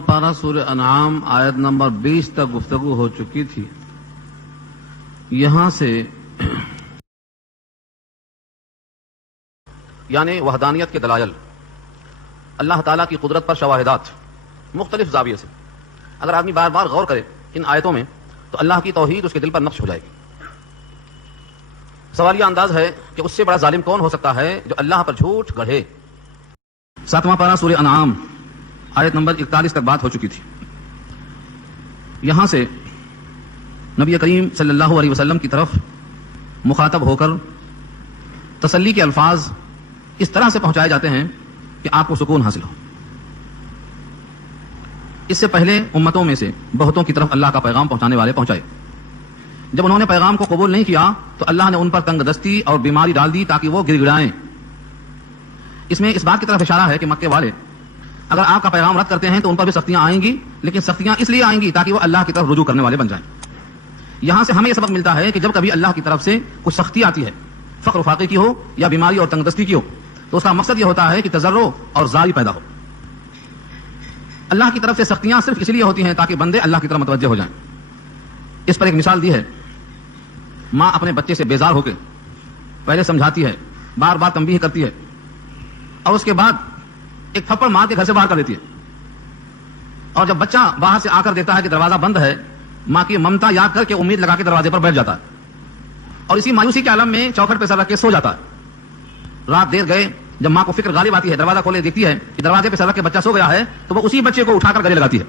پارہ سورہ انعام آیت نمبر 20 تک گفتگو ہو چکی تھی. یہاں سے یعنی وحدانیت کے دلائل، اللہ تعالیٰ کی قدرت پر شواہدات مختلف زاویے سے اگر آدمی بار بار غور کرے ان آیتوں میں تو اللہ کی توحید اس کے دل پر نقش ہو جائے گی. سوال یہ انداز ہے کہ اس سے بڑا ظالم کون ہو سکتا ہے جو اللہ پر جھوٹ گڑھے. 7واں پارہ سورہ انعام آیت نمبر 41 تک بات ہو چکی تھی. یہاں سے نبی کریم صلی اللہ علیہ وسلم کی طرف مخاطب ہو کر تسلی کے الفاظ اس طرح سے پہنچائے جاتے ہیں کہ آپ کو سکون حاصل ہو. اس سے پہلے امتوں میں سے بہتوں کی طرف اللہ کا پیغام پہنچانے والے پہنچائے. جب انہوں نے پیغام کو قبول نہیں کیا تو اللہ نے ان پر تنگ دستی اور بیماری ڈال دی تاکہ وہ گر گڑائیں. اس میں اس بات کی طرف اشارہ ہے کہ مکے والے اگر آپ کا پیغام رد کرتے ہیں تو ان پر بھی سختیاں آئیں گی، لیکن سختیاں اس لیے آئیں گی تاکہ وہ اللہ کی طرف رجوع کرنے والے بن جائیں. یہاں سے ہمیں یہ سبق ملتا ہے کہ جب کبھی اللہ کی طرف سے کچھ سختی آتی ہے، فقر و فاقے کی ہو یا بیماری اور تنگ دستی کی ہو، تو اس کا مقصد یہ ہوتا ہے کہ تضرع اور زاری پیدا ہو. اللہ کی طرف سے سختیاں صرف اس لیے ہوتی ہیں تاکہ بندے اللہ کی طرف متوجہ ہو جائیں. اس پر ایک مثال دی ہے. ماں اپنے بچے سے بیزار ہو کے پہلے سمجھاتی ہے، بار بار تنبیہ کرتی ہے، اور اس کے بعد ایک تھپڑ مار کے گھر سے باہر کر دیتی ہے. اور جب بچہ باہر سے آ کر دیتا ہے کہ دروازہ بند ہے، ماں کی ممتا یاد کر کے امید لگا کے دروازے پر بیٹھ جاتا ہے اور اسی مایوسی کے عالم میں چوکھٹ پہ سر رکھ کے سو جاتا ہے. رات دیر گئے جب ماں کو فکر غالب آتی ہے، دروازہ کھولے دیکھتی ہے کہ دروازے پہ سر رکھ کے بچہ سو گیا ہے، تو وہ اسی بچے کو اٹھا کر گلے لگاتی ہے.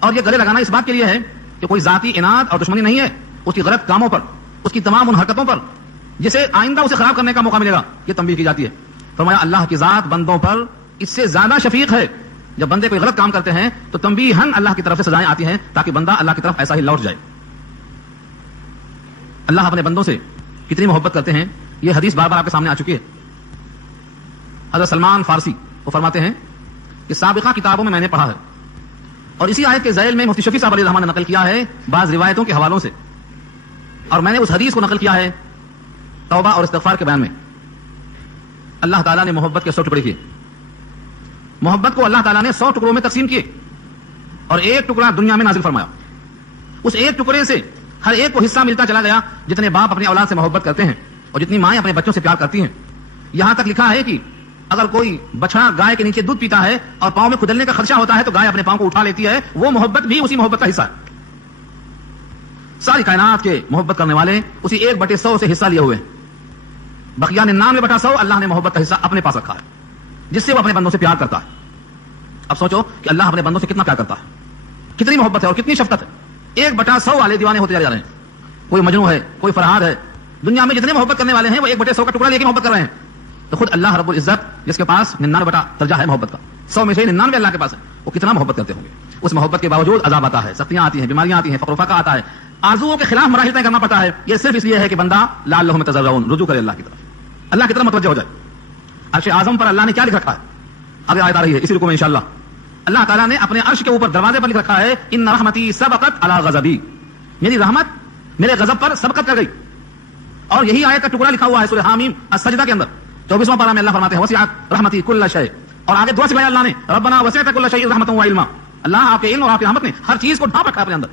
اور یہ گلے لگانا اس بات کے لیے ہے کہ کوئی ذاتی اناد اور دشمنی نہیں ہے، اس کی غلط کاموں پر، اس کی تمام ان حرکتوں پر جسے آئندہ اسے خراب کرنے کا موقع ملے گا، یہ تنبیہ کی جاتی ہے. فرمایا اللہ کی ذات بندوں پر اس سے زیادہ شفیق ہے. جب بندے کوئی غلط کام کرتے ہیں تو تنبیہاً اللہ کی طرف سے سزائیں آتی ہیں تاکہ بندہ اللہ کی طرف ایسا ہی لوٹ جائے. اللہ اپنے بندوں سے کتنی محبت کرتے ہیں یہ حدیث بار بار آپ کے سامنے آ چکی ہے. حضرت سلمان فارسی وہ فرماتے ہیں کہ سابقہ کتابوں میں نے پڑھا ہے، اور اسی آیت کے ذیل میں مفتی شفیع صاحب علیہ الرحمٰن نے نقل کیا ہے بعض روایتوں کے حوالوں سے، اور میں نے اس حدیث کو نقل کیا ہے توبہ اور استغفار کے بیان میں. اللہ تعالیٰ نے محبت کے 100 ٹکڑے کیے. محبت کو اللہ تعالیٰ نے 100 ٹکڑوں میں تقسیم کیے اور ایک ٹکڑا دنیا میں نازل فرمایا. اس ایک ٹکڑے سے ہر ایک کو حصہ ملتا چلا گیا جتنے باپ اپنی اولاد سے محبت کرتے ہیں اور جتنی مائیں اپنے بچوں سے پیار کرتی ہیں. یہاں تک لکھا ہے کہ اگر کوئی بچڑا گائے کے نیچے دودھ پیتا ہے اور پاؤں میں کھدلنے کا خدشہ ہوتا ہے تو گائے اپنے پاؤں کو اٹھا لیتی ہے. وہ محبت بھی اسی محبت کا حصہ ہے. ساری کائنات کے محبت کرنے والے اسی 1/100 سے حصہ لیے ہوئے ہیں. بقیہ 99/100 اللہ نے محبت کا حصہ اپنے پاس رکھا ہے جس سے وہ اپنے بندوں سے پیار کرتا ہے. اب سوچو کہ اللہ اپنے بندوں سے کتنا پیار کرتا ہے، کتنی محبت ہے اور کتنی شفقت ہے. 1/100 والے دیوانے ہوتے جا رہے ہیں. کوئی مجنوں ہے، کوئی فرحاد ہے، دنیا میں جتنے محبت کرنے والے ہیں وہ 1/100 کا ٹکڑا لے کے محبت کر رہے ہیں. تو خود اللہ رب العزت جس کے پاس 99 درجہ ہے محبت کا، 100 میں سے 99 اللہ کے پاس ہے، وہ کتنا محبت کرتے ہوں گے. اس محبت کے باوجود عذاب آتا ہے، سختیاں آتی ہیں، بیماریاں آتی ہیں، فقر و فاقہ آتا ہے، آرزوؤں کے خلاف مراحل طے کرنا پڑتا ہے. یہ صرف اس لیے ہے کہ بندہ لعلہم یتضرعون رجوع کرے اللہ کی طرف، اللہ کی طرف متوجہ ہو جائے. عرش اعظم پر اللہ نے کیا لکھ رکھا ہے؟ آگے آیت آ رہی ہے اسی رکوع میں انشاءاللہ. اللہ تعالیٰ نے اپنے عرش کے اوپر دروازے پر لکھ رکھا ہے ان رحمتی سبقت علی غضبی، میری رحمت میرے غضب پر سبقت کر گئی. اور یہی آیت کا ٹکڑا لکھا ہوا ہے سورہ حامیم السجدہ کے اندر 24واں پارہ میں. اللہ فرماتے ہیں وسعت رحمتی کل شیء، اور آگے دعا سکھایا اللہ نے ربنا وسعت کل شیء رحمتا و علما، اللہ آپ کے علم اور آپ کی رحمت نے ہر چیز کو ڈھانپ رکھا ہے اپنے اندر.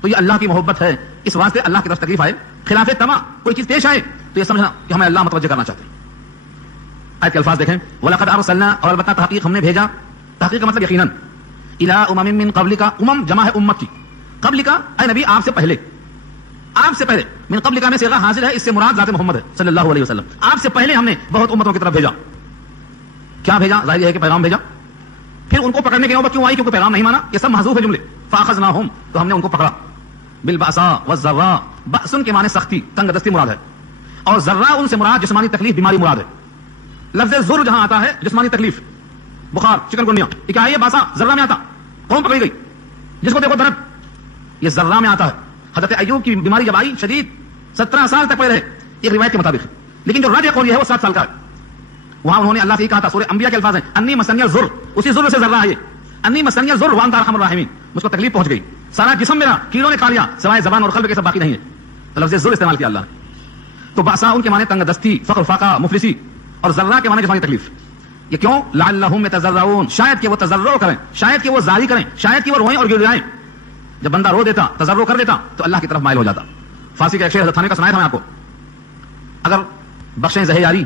تو یہ اللہ کی محبت ہے. اس واسطے اللہ کی طرف تکلیف آئے، خلاف تما کوئی چیز پیش آئے تو یہ سمجھنا کہ ہمیں اللہ متوجہ کرنا چاہتے ہیں. آیت کے الفاظ دیکھیں وَلَقَدْ أَرْسَلْنَا، اور البتہ تحقیق ہم نے بھیجا. تحقیق کا مطلب یقیناً إِلَىٰ أُمَمٍ مِّن قَبْلِكَ، امم جمع ہے امت کی. قبل کا اے نبی آپ سے پہلے، آپ سے پہلے. من قبل کا میں صیغہ حاضر ہے، اس سے مراد ذات محمد ہے صلی اللہ علیہ وسلم. آپ سے پہلے ہم نے بہت امتوں کی طرف بھیجا. کیا بھیجا؟ ظاہر ہے کہ پیغام بھیجا. پھر ان کو پکڑنے کی نوبت کیوں آئی؟ کیونکہ پیغام نہیں مانا. یہ سب محذوف ہے جملے. فَأَخَذْنَاهُمْ، تو ہم نے ان کو پکڑا. بالبأساء والضراء، بأس کے معنی سختی، تنگ دستی مراد ہے، اور ضراء ان سے مراد جسمانی تکلیف، بیماری مراد ہے. لفظ ضر جہاں آتا ہے جسمانی تکلیف، بخار، چکن گنیا، یہ کیا ہے؟ یہ باسا ذرہ میں آتا. قوم پکڑی گئی، جس کو دیکھو درد، یہ ذرہ میں آتا ہے. حضرت ایوب کی بیماری جب آئی شدید 17 سال تک پڑے رہے ایک روایت کے مطابق، لیکن جو راجح قول یہ ہے وہ 7 سال کا ہے. وہاں انہوں نے اللہ سے یہ کہا تھا، سورہ انبیاء کے الفاظ ہیں انی مسنی الضر، اسی ضر سے ذرہ ہے یہ، انی مسنی الضر وانت ارحم الراحمین، مجھ کو تکلیف پہنچ گئی، سارا جسم میرا کیڑوں نے کھا لیا سوائے زبان اور قلب کے سب باقی نہیں ہے. تو لفظ ضر استعمال کیا اللہ نے. تو باسا ان کے معنی تنگ دستی، فقر فاقہ، مفلسی، اور ذرہ کے معنی جسمانی تکلیف. یہ کیوں؟ لعلہم یتضرعون، شاید کہ وہ تضرع کریں، شاید کہ وہ زاری کریں، شاید کہ وہ روئیں اور گر جائیں. جب بندہ رو دیتا، تضرع کر دیتا تو اللہ کی طرف مائل ہو جاتا. فارسی کا ایک شعر حضرت تھانوی کا سنایا تھا میں آپ کو. اگر بخشیں زہ یاری،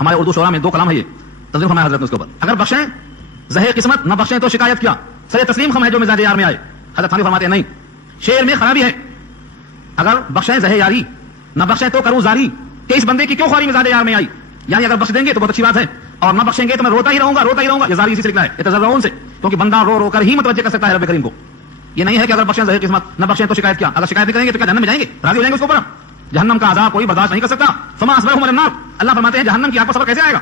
ہمارے اردو شعراء میں 2 کلام ہے یہ تنظیم فرمایا حضرت نے اس کے اوپر. اگر بخشیں زہ قسمت، نہ بخشیں تو شکایت کیا، سر تسلیم خم ہے جو مزاج یار میں آئے. حضرت تھانوی فرماتے ہیں نہیں، شعر میں خرابی ہے. اگر بخشیں زہ یاری، نہ بخشیں تو کروں زاری، کہ اس بندے کی کیوں خواری مزاج یار میں آئی. یعنی اگر بخش دیں گے تو بہت اچھی بات ہے، اور نہ بخشیں گے تو میں روتا ہی رہوں گا، روتا ہی رہوں گا. یہ زاری اسی سے نکلا ہے، یہ تضرعون سے، کیونکہ بندہ رو رو کر ہی متوجہ کر سکتا ہے رب کریم کو. یہ نہیں ہے کہ اگر بخشیں زہر قسمت، نہ بخشیں تو شکایت کیا. اگر شکایت بھی کریں گے تو کیا جہنم میں جائیں گے؟ راضی ہو جائیں گے اس کے اوپر؟ جہنم کا عذاب کوئی برداشت نہیں کر سکتا. فما اصبرهم علی النار، اللہ فرماتے ہیں جہنم کی آگ پر صبر کیسے آئے گا؟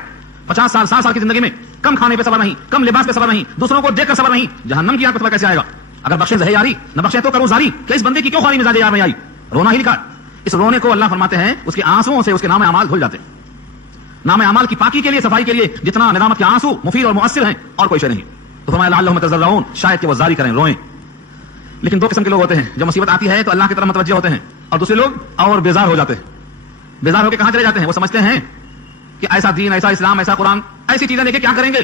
50 سال 60 سال کی زندگی میں کم کھانے پہ صبر نہیں، کم لباس پہ صبر نہیں، دوسروں کو دیکھ کر صبر نہیں، جہنم کی آگ پر صبر کیسے آئے گا؟ اگر بخشیں زہ یاری، نہ بخشیں تو کروں زاری، کہ اس بندے کی کیوں خواری مزاج یار میں آئی. رونا ہی لکھا. اس رونے کو اللہ فرماتے ہیں اس کے آنسوؤں سے اس کے نام اعمال دھل جاتے ہیں. نام اعمال کی پاکی کے لیے، صفائی کے لیے جتنا ندامت کے آنسو مفید اور مؤثر ہیں اور کوئی شے نہیں. تو فرمایا لعلہم یتضرعون، شاید کہ وہ زاری کریں، روئیں. لیکن 2 قسم کے لوگ ہوتے ہیں، جو مصیبت آتی ہے تو اللہ کی طرف متوجہ ہوتے ہیں، اور دوسرے لوگ اور بیزار ہو جاتے ہیں. بیزار ہو کے کہاں چلے جاتے ہیں؟ وہ سمجھتے ہیں کہ ایسا دین، ایسا اسلام، ایسا قرآن، ایسی چیزیں لے کے کیا کریں گے،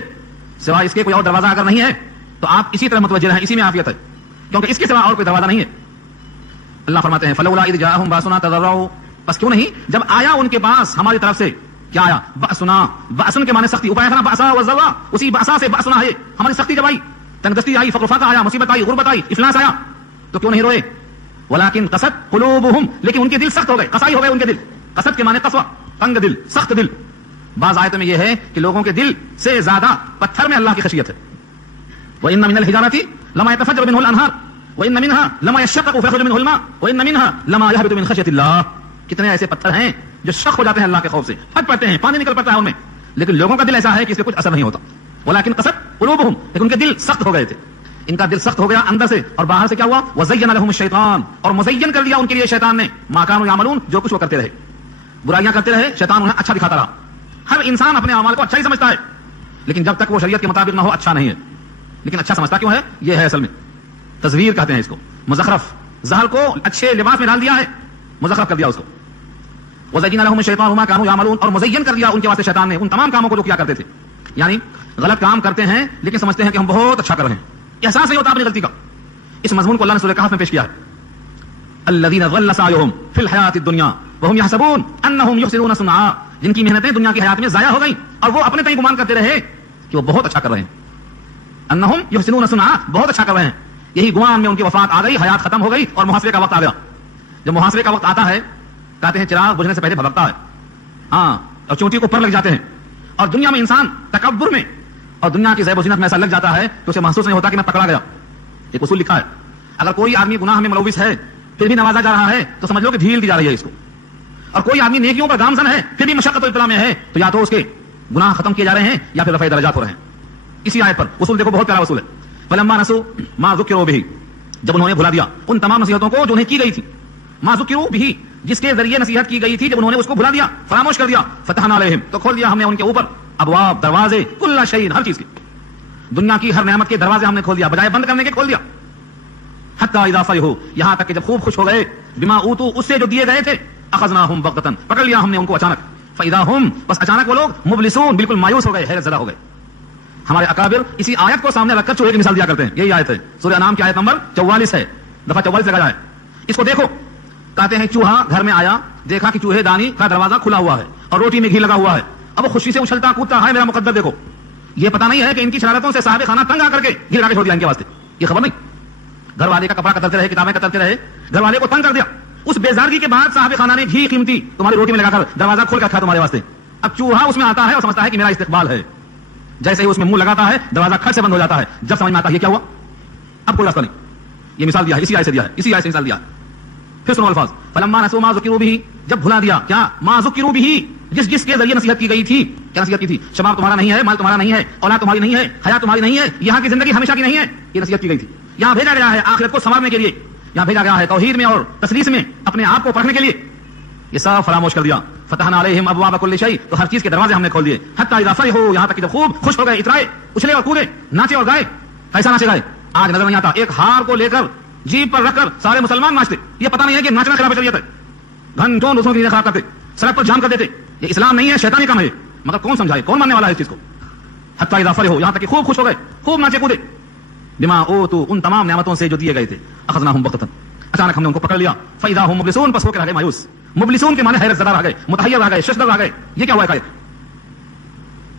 سوائے اس کے کوئی اور دروازہ اگر نہیں ہے تو آپ اسی طرح متوجہ رہیں، اسی میں عافیت ہے، کیونکہ اس کے سوا اور کوئی دروازہ نہیں ہے. اللہ فرماتے ہیں فلولا اذ جاءہم باسنا تضرعوا، بس کیوں نہیں جب آیا ان کے پاس ہماری طرف سے کیا آیا؟ باسنا، باسن کے معنی سختی، اوپر ہے نا باسا و ذرا، اسی باسا سے باسنا ہے ہماری سختی. جب آئی، تنگ دستی آئی، فقر فاقہ آیا، مصیبت آئی، غربت آئی، افلاس آیا، تو کیوں نہیں روئے؟ ولکن قست قلوبہم، لیکن ان کے دل سخت ہو گئے، قسائی ہو گئے ان کے دل. قست کے معنی قسوہ، تنگ دل، سخت دل. بعض آیتوں میں یہ ہے کہ لوگوں کے دل سے زیادہ پتھر میں اللہ کی خشیت ہے. وَإِنَّ مِنَ الْحِجَارَةِ لَمَا يَتَفَجَّرُ مِنْهُ الْأَنْهَارُ وَإِنَّ مِنْهَا لَمَا يَشَّقَّقُ فَيَخْرُجُ مِنْهُ الْمَاءُ وَإِنَّ مِنْهَا لَمَا يَهْبِطُ مِنْ خَشْيَةِ اللَّهِ. کتنے ایسے پتھر ہیں جو شق ہو جاتے ہیں اللہ کے خوف سے، پھٹ پڑتے ہیں، پانی نکل پڑتا ہے ان میں، لیکن لوگوں کا دل ایسا ہے کہ اس پہ کچھ اثر نہیں ہوتا. وَلَكِنْ قَسَتْ قُلُوبُهُمْ، لیکن ان کے دل سخت ہو گئے تھے. ان کا دل سخت ہو گیا اندر سے، اور باہر سے کیا ہوا؟ وَزَيَّنَ لَهُمُ الشَّيْطَانُ، اور مزین کر دیا ان کے لیے شیطان نے، مَا كَانُوا يَعْمَلُونَ، جو کچھ وہ کرتے رہے، برائیاں کرتے رہے، شیطان انہیں اچھا دکھاتا رہا. ہر انسان اپنے اعمال کو اچھا ہی سمجھتا ہے، لیکن جب تک وہ شریعت کے مطابق نہ ہو اچھا نہیں ہے. لیکن اچھا سمجھتا کیوں ہے؟ یہ ہے اصل میں تزویر کہتے ہیں اس کو، مزخرف. زہر کو اچھے لباس میں ڈال دیا ہے، مزخرف کر دیا اس کو. وَزَيَّنَ لَهُمُ الشَّيْطَانُ مَا كَانُوا يَعْمَلُونَ، اور مزین کر دیا ان کے واسطے شیطان نے ان تمام کاموں کو جو کیا کرتے تھے. یعنی غلط کام کرتے ہیں لیکن سمجھتے ہیں کہ ہم بہت اچھا کر رہے ہیں، احساس نہیں ہوتا اپنی غلطی کا. اس مضمون کو اللہ نے سورہ کہف میں پیش کیا ہے. الذین ضل سعیہم فی الحیاۃ الدنیا وہم یحسبون انہم یحسنون صنعا، جن کی محنتیں دنیا کی حیات میں ضائع ہو گئیں اور وہ اپنے تئیں گمان کرتے رہے کہ وہ بہت اچھا کر رہے ہیں. انہم یحسنون صنعا، بہت اچھا کر رہے ہیں. یہی گمان میں ان کی وفات آ گئی، حیات ختم ہو گئی اور محاسبے کا وقت آ گیا. جب محاسبے کا وقت آتا ہے کہتے ہیں چراغ بجھنے سے پہلے بھڑکتا ہے، ہاں، اور چونٹی کو پر لگ جاتے ہیں. اور دنیا میں انسان تکبر میں اور دنیا کی زیب و زینت میں ایسا لگ جاتا ہے کہ اسے محسوس نہیں ہوتا کہ میں پکڑا گیا. ایک اصول لکھا ہے، اگر کوئی آدمی گناہ میں ملوث ہے پھر بھی نوازا جا رہا ہے تو سمجھ لو کہ ڈھیل دی جا رہی ہے اس کو. اور کوئی آدمی نیکیوں پر گامزن ہے پھر بھی مشقت و ابتلا میں ہے تو یا تو اس کے گناہ ختم کیے جا رہے ہیں یا پھر رفع درجات ہو رہے ہیں. اسی آیت پر اصول دیکھو، بہت پیارا اصول ہے. فلما نسوا ما ذکروا به، جب انہوں نے بھلا دیا ان تمام نصیحتوں کو جو انہیں کی گئی تھی، ما ذکروا به، جس کے ذریعے نصیحت کی گئی تھی، جب انہوں نے اس کو بھلا دیا، فراموش کر دیا، فتحنا علیہم، تو کھول دیا ہم نے ان کے اوپر ابواب، دروازے، کل شیء، ہر چیز کے، دنیا کی ہر نعمت کے دروازے ہم نے کھول دیا، بجائے بند کرنے کے کھول دیا. حتی اذا فرحوا، یہاں تک کہ جب خوب خوش ہو گئے، بما اوتوا، اس سے جو دیے گئے تھے، اخذناہم بغتۃ، پکڑ لیا ہم نے ان کو اچانک، فاذا ہم، بس اچانک وہ لوگ مبلسون، بالکل مایوس ہو گئے، حیرت زدہ ہو گئے. ہمارے اکابر اسی آیت کو سامنے رکھ کر چوہے کی مثال دیا کرتے ہیں. یہی آیت ہے، سورہ انعام کی آیت نمبر 44 ہے، دفعہ 44 لگا ہے. اس کو دیکھو، کہتے ہیں چوہا گھر میں آیا، دیکھا کہ چوہے دانی کا دروازہ کھلا ہوا ہے اور روٹی میں گھی لگا ہوا ہے. اب وہ خوشی سے اچھلتا کودتا ہے، میرا مقدر دیکھو. یہ پتہ نہیں ہے کہ ان کی شرارتوں سے صاحب خانہ تنگ آ کر کے گھی لگا کے چھوڑ دیا ان کے واسطے. یہ خبر نہیں. گھر والے کا کپڑا کترتے رہے، کتابیں کترتے رہے، گھر والے کو تنگ کر دیا. اس بیزارگی کے بعد صاحب خانہ نے گھی قیمتی تمہاری روٹی میں لگا کر دروازہ کھول کر رکھا تمہارے واسطے. اب چوہا اس میں آتا ہے اور سمجھتا ہے کہ میرا استقبال ہے. جیسے ہی اس میں منہ لگاتا ہے دروازہ کھٹ سے بند ہو جاتا ہے. جب سمجھ میں آتا ہے یہ کیا ہوا، اب کوئی راستہ نہیں. یہ مثال دیا ہے، اسی آیت سے دیا ہے، اسی آیت سے مثال دیا ہے. پھر سنو الفاظ، فلما نسوا ما ذکروا به، جب بھلا دیا کیا، ما ذکروا به، جس کے ذریعے نصیحت کی گئی تھی. کیا نصیحت کی تھی؟ شباب تمہارا نہیں ہے، مال تمہارا نہیں ہے، اولاد تمہاری نہیں ہے، حیات تمہاری نہیں ہے، یہاں کی زندگی ہمیشہ کی نہیں ہے. یہ نصیحت کی گئی تھی. یہاں بھیجا گیا ہے آخرت کو سنوارنے کے لیے، یہاں بھیجا گیا ہے توحید میں اور تسلیس میں اپنے آپ کو پرکھنے کے لیے. یہ سب فراموش کر دیا. فتحنا علیہم ابواب کل شیء، تو ہر چیز کے دروازے ہم نے کھول دیے. حتی اذا فرحوا، یہاں تک کہ جب خوب خوش ہو گئے، اترائے، اچھلے اور کودے، ناچے اور گائے. کیسا ناچے گائے آج نظر نہیں آتا. ایک ہار کو لے کر جیب پر رکھ کر سارے مسلمان ناچتے. یہ پتہ نہیں ہے کہ ناچنا خلاف شریعت ہے. گھنٹوں دوسروں کی چیزیں خراب کرتے، سڑک پر جام کر دیتے. یہ اسلام نہیں ہے، شیطانی کام ہے. مگر کون سمجھائے، کون ماننے والا ہے اس چیز کو؟ حتی اذا فرحوا، یہاں تک کہ خوب خوش ہو گئے، خوب ناچے کودے، بما اوتوا، ان تمام نعمتوں سے جو دیے گئے تھے، اخذناهم بغتة، اچانک ہم نے ان کو پکڑ لیا، فاذا هم مبلسون، پس ہو کے رہ گئے مایوس. مبلسون کے معنی حیرت زدہ رہ گئے، متحیر رہ گئے، ششدر رہ گئے. یہ کیا ہوا ہے؟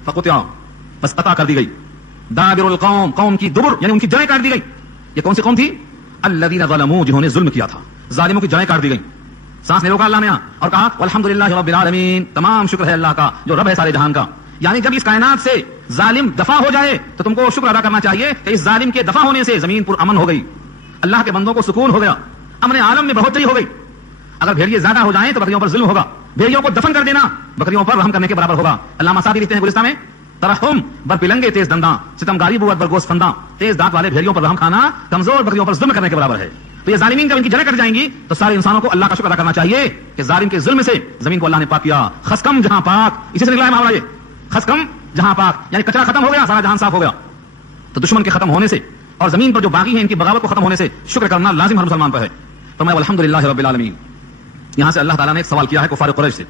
فقطع، بس قطع کر دی گئی، دابر القوم، قوم کی دبر یعنی ان کی جڑیں کاٹ دی گئی. یہ کون سی قوم تھی؟ الذین ظلموا، جنہوں نے ظلم کیا تھا، ظالموں کی جڑیں کاٹ دی گئی. سانس نے روکا اللہ نے اور کہا والحمدللہ رب العالمین، تمام شکر ہے اللہ کا جو رب ہے سارے جہان کا. یعنی جب اس کائنات سے ظالم دفع ہو جائے تو تم کو شکر ادا کرنا چاہیے کہ اس ظالم کے دفع ہونے سے زمین پر امن ہو گئی، اللہ کے بندوں کو سکون ہو گیا، امن عالم میں بڑھوتری ہو گئی. اگر بھیڑیے زیادہ ہو جائیں تو بکریوں پر ظلم ہوگا، بھیڑیوں کو دفن کر دینا بکریوں پر رحم کرنے کے برابر ہوگا. علامہ سعدی لکھتے ہیں گلستہ میں، ترحم بر پلنگے تیز دنداں، ستمگاری بوت بر گوشت فنداں، تیز دانت والے بھیڑیوں پر رحم کھانا کمزور بکریوں پر ظلم کرنے کے برابر ہے. تو یہ ظالمین جب ان کی جڑیں کٹ جائیں گی تو سارے انسانوں کو اللہ کا شکر ادا کرنا چاہیے کہ ظالم کے ظلم سے زمین کو اللہ نے پاک کیا. خسکم جہاں پاک، اسی سے نکلا ہے محاورہ یہ، خسکم جہاں پاک یعنی کچرا ختم ہو گیا، سارا جہان صاف ہو گیا. تو دشمن کے ختم ہونے سے اور زمین پر جو باغی ہیں ان کی بغاوت کو ختم ہونے سے شکر کرنا لازم ہر مسلمان پر ہے. تو میں الحمدللہ رب العالمین. یہاں سے اللہ تعالیٰ نے ایک سوال کیا ہے کفار قریش سے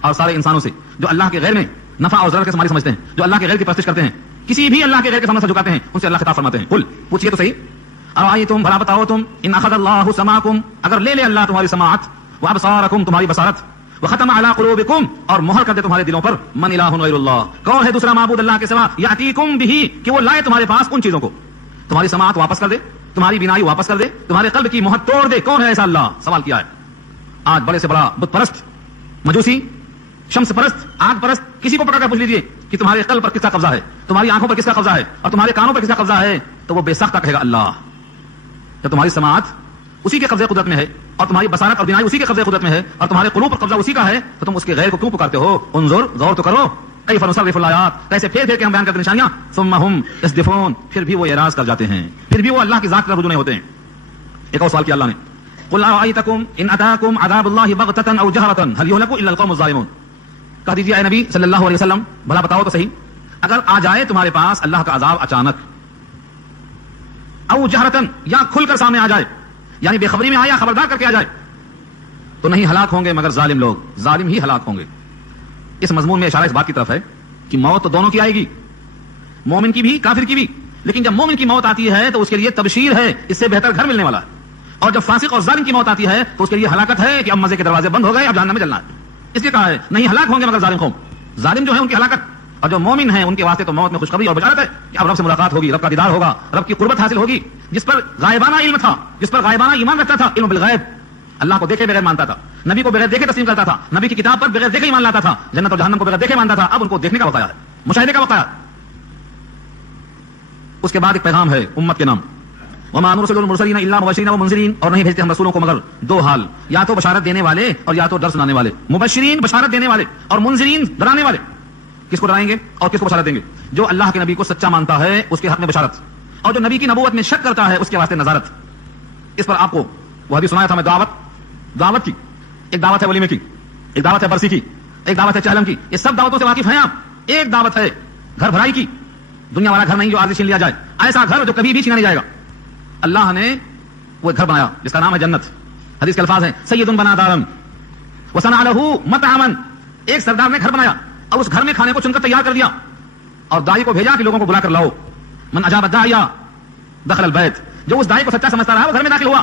اور سارے انسانوں سے جو اللہ کے غیر میں نفع اور ضرر کے سماری سمجھتے ہیں، جو اللہ کے غیر کی پرستش کرتے ہیں، کسی بھی اللہ کے غیر کے سامنے سر جھکاتے ہیں، ان سے اللہ خطاب فرماتے ہیں قل، پوچھئے تو صحیح، ارائیتم، بھلا بتاؤ تم، ان اخذ اللہ سماعکم، اگر لے لے اللہ تمہاری سماعت، وابصارکم، تمہاری بصارت، وختم علی قلوبکم، اور مہر کر دے تمہارے دلوں پر، من الہ غیر اللہ، کون ہے دوسرا معبود اللہ کے سوا، یاتیکم بہ، کہ وہ لائے تمہارے پاس ان چیزوں کو، تمہاری سماعت واپس کر دے، تمہاری بینائی واپس کر دے، تمہارے قلب کی مہر توڑ دے. کون ہے ایسا اللہ؟ سوال کیا ہے. آج بڑے سے بڑا بت پرست، مجوسی، شمس پرست، آگ پرست، کسی کو پکڑ کر پوچھ لیجیے کہ تمہارے قلب پر کس کا قبضہ ہے، تمہاری آنکھوں پر کس کا قبضہ ہے، اور تمہارے کانوں پر کس کا قبضہ ہے، تو وہ بے سختہ کہے گا اللہ. جب تمہاری سماعت اسی کے قبضے قدرت میں ہے اور تمہاری بصارت اور بینائی اسی کے قبضے قدرت میں ہے اور تمہارے قلوب پر قبضہ اسی کا ہے، تو تم اس کے غیر کو کیوں پکارتے ہو؟ انظر، غور تو کرو، کیف نصرف الآیات، کیسے پھیر پھیر کے ہم بیان کرتے ہیں نشانیاں، ثم ہم یصدفون، پھر بھی وہ اعراض کر جاتے ہیں، پھر بھی وہ اللہ کی ذات کی طرف رجوع نہیں ہوتے ہیں. ایک اور سوال کیا اللہ نے، قل ارأیتکم ان اتاکم عذاب اللہ بغتۃ او جہرۃ هل یہلک الا القوم الظالمون. کہہ دیجیے اے نبی صلی اللہ علیہ وسلم، بھلا بتاؤ تو صحیح، اگر آ جائے تمہارے پاس اللہ کا عذاب اچانک، او جہرتن، یا کھل کر سامنے آ جائے، یعنی بے خبری میں آیا، خبردار کر کے آ جائے، تو نہیں ہلاک ہوں گے مگر ظالم لوگ، ظالم ہی ہلاک ہوں گے. اس مضمون میں اشارہ اس بات کی طرف ہے کہ موت تو دونوں کی آئے گی، مومن کی بھی کافر کی بھی، لیکن جب مومن کی موت آتی ہے تو اس کے لیے تبشیر ہے، اس سے بہتر گھر ملنے والا ہے. اور جب فاسق اور ظالم کی موت آتی ہے تو اس کے لیے ہلاکت ہے کہ اب مزے کے دروازے بند ہو گئے، اب جہنم میں جلنا ہے. اس لیے کہا ہے نہیں ہلاک ہوں گے مگر ظالم قوم، ظالم جو ہے ان کی ہلاکت، اور جو مومن ہیں ان کے واسطے تو موت میں خوشخبری اور بشارت ہے کہ اب رب سے ملاقات ہوگی، رب کا دیدار ہوگا، رب کی قربت حاصل ہوگی. جس پر غائبانہ علم تھا، جس پر غائبانہ ایمان رکھتا تھا، علم بالغیب، اللہ کو دیکھے بغیر مانتا تھا، نبی کو بغیر دیکھے تسلیم کرتا تھا، نبی کی کتاب پر بغیر دیکھے ایمان لاتا تھا، جنت اور جہنم کو بغیر دیکھے مانتا تھا، اب ان کو دیکھنے کا وقت آیا ہے، مشاہدے کا وقت آیا. اس کے بعد ایک پیغام ہے امت کے نام، وما نرسل المرسلین الا مبشرین ومنذرین، اور نہیں بھیجتے ہم رسولوں کو مگر دو حال، یا تو بشارت دینے والے اور یا تو ڈر سنانے والے. مبشرین بشارت دینے والے اور منذرین ڈرانے والے. کس کو ڈرائیں گے اور کس کو بشارت دیں گے؟ جو اللہ کے نبی کو سچا مانتا ہے اس کے حق میں بشارت، اور جو نبی کی نبوت میں شک کرتا ہے اس کے واسطے نظارت. اس پر آپ کو وہ حدیث سنایا تھا میں، دعوت کی، ایک دعوت ہے ولیمے کی، ایک دعوت ہے برسی کی، ایک دعوت ہے چہلم کی. یہ سب دعوتوں سے واقف ہیں آپ. ایک دعوت ہے گھر بھرائی کی، دنیا والا گھر نہیں جو عارضی چھین لیا جائے، ایسا گھر جو کبھی بھی چھینا نہیں جائے گا. اللہ نے وہ گھر بنایا جس کا نام ہے جنت. حدیث کے الفاظ ہیں سید بنا دارم وصنع له مطعما، ایک سردار نے گھر بنایا اور اس گھر میں کھانے کو چن کر تیار کر دیا اور داعی کو بھیجا کہ لوگوں کو بلا کر لاؤ. من اجاب الداعی دخل البیت، جو اس داعی کو سچا سمجھتا رہا وہ گھر میں داخل ہوا.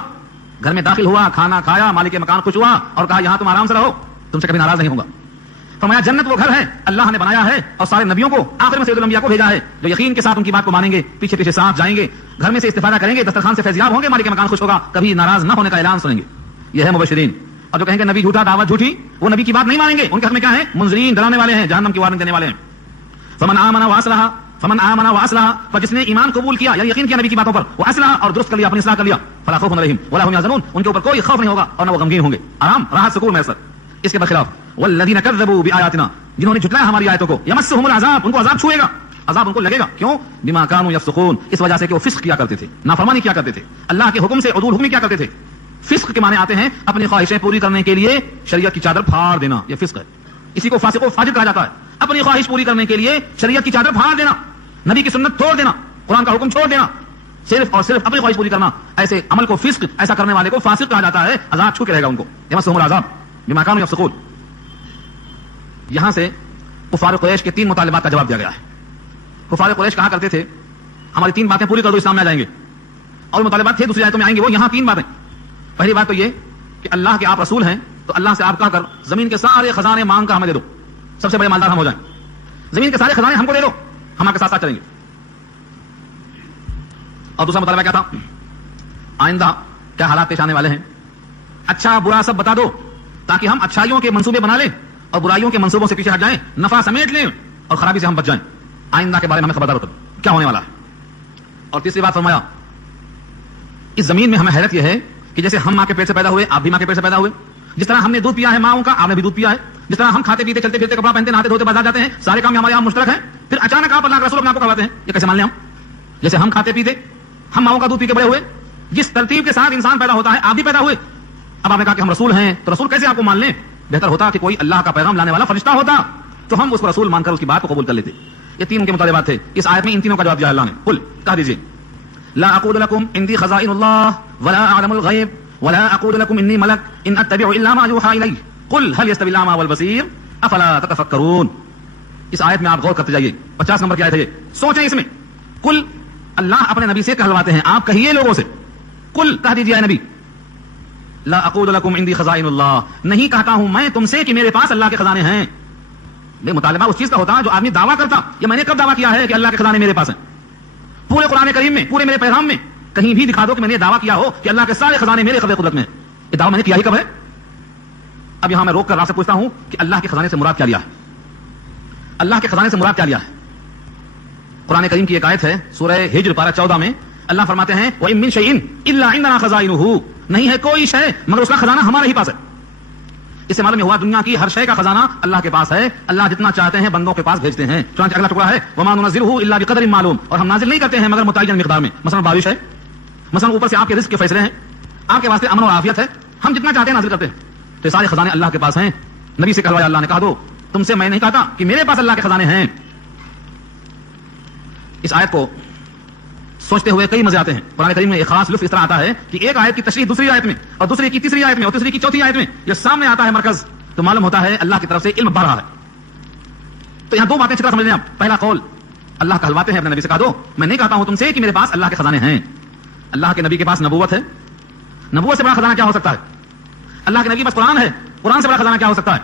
گھر میں داخل ہوا، کھانا کھایا، مالک مکان خوش ہوا اور کہا یہاں تم آرام سے رہو، تم سے کبھی ناراض نہیں ہوں گا. فرمایا جنت وہ گھر ہے اللہ نے بنایا ہے اور سارے نبیوں کو آخر میں سید الانبیاء کو بھیجا ہے جو یقین کے ساتھ ان کی بات کو مانیں گے، پیچھے پیچھے ساتھ جائیں گے، گھر میں سے استفادہ کریں گے، دسترخوان سے فیضیاب ہوں گے، مالک مکان خوش ہوگا، کبھی ناراض نہ ہونے کا اعلان سنیں گے. یہ ہے مبشرین. اور جو کہیں گے نبی جھوٹا، دعوت جھوٹی، وہ نبی کی بات نہیں مانیں گے، ان کے حق میں کیا ہے؟ منذرین ڈرانے والے ہیں، جہنم کی وارننگ دینے والے ہیں. فمن آمن واصلح، پر جس نے ایمان قبول کیا یا یقین کیا نبی کی باتوں پر، وہ اصلح اور درست کر لیا، اپنی اصلاح کر لیا، فلا خوف علیہم ولا هم يحزنون، ان کے اوپر کوئی خوف نہیں ہوگا اور نہ وہ غمگین ہوں گے، آرام راحت سکون میسر. اس کے برخلاف والذین کذبوا بآیاتنا، جنہوں نے جھٹلایا ہماری آیتوں کو، یمسهم العذاب، ان کو عذاب چھوئے گا، عذاب ان کو لگے گا. کیوں؟ بما كانوا يفسقون، اس وجہ سے کہ وہ فسق کیا کرتے تھے، نافرمانی کیا کرتے تھے، اللہ کے حکم سے عدول حکمی کیا کرتے تھے. فسق کے معنی آتے ہیں اپنی خواہشیں پوری کرنے کے لیے شریعت کی چادر پھاڑ دینا، یہ فسق ہے. اسی کو فاسق و فاجر کہا جاتا ہے. اپنی خواہش پوری کرنے کے لیے شریعت کی چادر پھاڑ دینا، نبی کی سنت توڑ دینا، قرآن کا حکم چھوڑ دینا، صرف اور صرف اپنی خواہش پوری کرنا. ایسے عمل کو فسق، ایسا کرنے والے کو فاسق کہا جاتا ہے. عذاب چھو کے رہے گا ان کو. یمسهم العذاب بما كانوا يفسقون. یہاں سے کفار قریش کے 3 مطالبات کا جواب دیا گیا ہے. کفار قریش کہا کرتے تھے ہماری 3 باتیں پوری کر دو اسلام میں آ جائیں گے, اور مطالبات تھے دوسری آیتوں میں آئیں گے. وہ یہاں 3 باتیں. پہلی بات تو یہ کہ اللہ کے آپ رسول ہیں, تو اللہ سے آپ کہا کر زمین کے سارے خزانے مانگ کر ہمیں دے دو, سب سے بڑے مالدار ہم ہو جائیں. زمین کے سارے خزانے ہم کو دے دو, ہم آپ کے ساتھ ساتھ چلیں گے. اور دوسرا مطالبہ کیا تھا, آئندہ کیا حالات پیش آنے والے ہیں, اچھا برا سب بتا دو تاکہ ہم اچھائیوں کے منصوبے بنا لیں اور برائیوں کے منصوبوں سے پیچھے ہٹ جائیں, نفع سمیٹ لیں اور خرابی سے ہم بچ جائیں. آئندہ کے بارے میں ہمیں خبردار ہوتا کیا ہونے والا ہے. اور تیسری بات فرمایا, اس زمین میں ہمیں حیرت یہ ہے کہ جیسے ہم ماں کے پیٹ سے پیدا ہوئے, آپ بھی ماں کے پیٹ سے پیدا ہوئے, جس طرح ہم نے دودھ پیا ہے ماؤں کا, آپ نے بھی دودھ پیا ہے, جس طرح ہم کھاتے پیتے چلتے پھرتے کپڑا پہنتے نہاتے دھوتے بازار جاتے ہیں, سارے کام ہمارے یہاں مشترک ہیں, پھر اچانک آپ اللہ کے رسول اپنے آپ کو کرواتے ہیں. یہ کیسے مان لیں ہم؟ جیسے ہم کھاتے پیتے, ہم ماؤں کا دودھ پی کے بڑے ہوئے, جس ترتیب کے ساتھ انسان پیدا ہوتا ہے آپ بھی پیدا ہوئے. اب آپ نے کہا کہ ہم رسول ہیں, تو رسول کیسے آپ کو مان لیں؟ بہتر ہوتا کہ کوئی اللہ کا پیغام لانے والا فرشتہ ہوتا تو ہم اس کو رسول مان کر اس کی بات کو قبول کر لیتے. یہ 3 ان کے مطالبات تھے. اس آیت میں ان تینوں کا جواب دیا اللہ نے. قل کہہ دیجئے لا اقول لكم عندي خزائن الله ولا اعلم الغيب ولا اقول لكم اني ملك ان اتبع الا ما يوحى الي قل هل يستوي الاعمى والبصير افلا تتفكرون. اس آیت میں آپ غور کرتے جائیے. 50 نمبر کی آیت ہے یہ. سوچیں اس میں. قل, اللہ اپنے نبی سے کہلواتے ہیں, آپ کہیے لوگوں سے, قل کہہ دیجئے اے نبی, لا اقول لكم عندي خزائن الله, نہیں کہتا ہوں میں تم سے کہ میرے پاس اللہ کے خزانے ہیں. بے مطالبہ اس چیز کا ہوتا جو آدمی دعویٰ کرتا, یہ میں نے کب دعویٰ کیا ہے کہ اللہ کے خزانے میرے پاس ہیں؟ پورے قرآن کریم میں, پورے میرے پیغام میں کہیں بھی دکھا دو کہ میں نے دعویٰ کیا ہو کہ اللہ کے سارے خزانے میرے قبضے قدرت میں ہیں. یہ دعویٰ میں نے کیا ہی کب ہے؟ اب یہاں میں روک کر آپ سے پوچھتا ہوں کہ اللہ کے خزانے سے مراد کیا لیا ہے؟ اللہ کے خزانے سے مراد کیا لیا ہے؟ قرآن کریم کی ایک آیت ہے سورہ ہجر پارہ 14 میں, اللہ فرماتے ہیں وَإِن مِّن شَيْءٍ إِلَّا عِندَنَا خَزَائِنُهُ, نہیں ہے کوئی شے مگر اس کا خزانہ ہمارے ہی پاس ہے. اس سے معلوم ہوا دنیا کی ہر شے کا خزانہ اللہ کے پاس ہے. اللہ جتنا چاہتے ہیں بندوں کے پاس بھیجتے ہیں. چنانچہ اگلا ٹکڑا ہے وَمَا نُنَزِّلُهُ إِلَّا بِقَدْرٍ مَعْلُومٍ, اور ہم نازل نہیں کرتے ہیں مگر متعین مقدار میں. مثلا بارش ہے, مثلا اوپر سے آپ کے رزق کے فیصلے ہیں, آپ کے واسطے امن اور عافیت ہے, ہم جتنا چاہتے ہیں نازل کرتے ہیں. تو سارے خزانے اللہ کے پاس ہیں. نبی سے کہلوایا اللہ نے, کہا دو تم سے میں نہیں کہتا کہ میرے پاس اللہ کے خزانے ہیں. اس آیت کو سوچتے ہوئے کئی مزے آتے ہیں. قرآن کریم میں ایک خاص لطف اس طرح آتا ہے کہ ایک آیت کی تشریح دوسری آیت میں, اور دوسری کی تیسری آیت میں, اور تیسری کی چوتھی آیت میں یہ سامنے آتا ہے مرکز, تو معلوم ہوتا ہے اللہ کی طرف سے علم بڑھ رہا ہے. تو یہاں 2 باتیں اچھی طرح سمجھ لیں آپ. پہلا قول, اللہ کہلواتے ہیں اپنے نبی سے, کہا دو میں نہیں کہتا ہوں تم سے کہ میرے پاس اللہ کے خزانے ہیں. اللہ کے نبی کے پاس نبوت ہے, نبوت سے بڑا خزانہ کیا ہو سکتا ہے؟ اللہ کے نبی کے پاس قرآن ہے, قرآن سے بڑا خزانہ کیا ہو سکتا ہے؟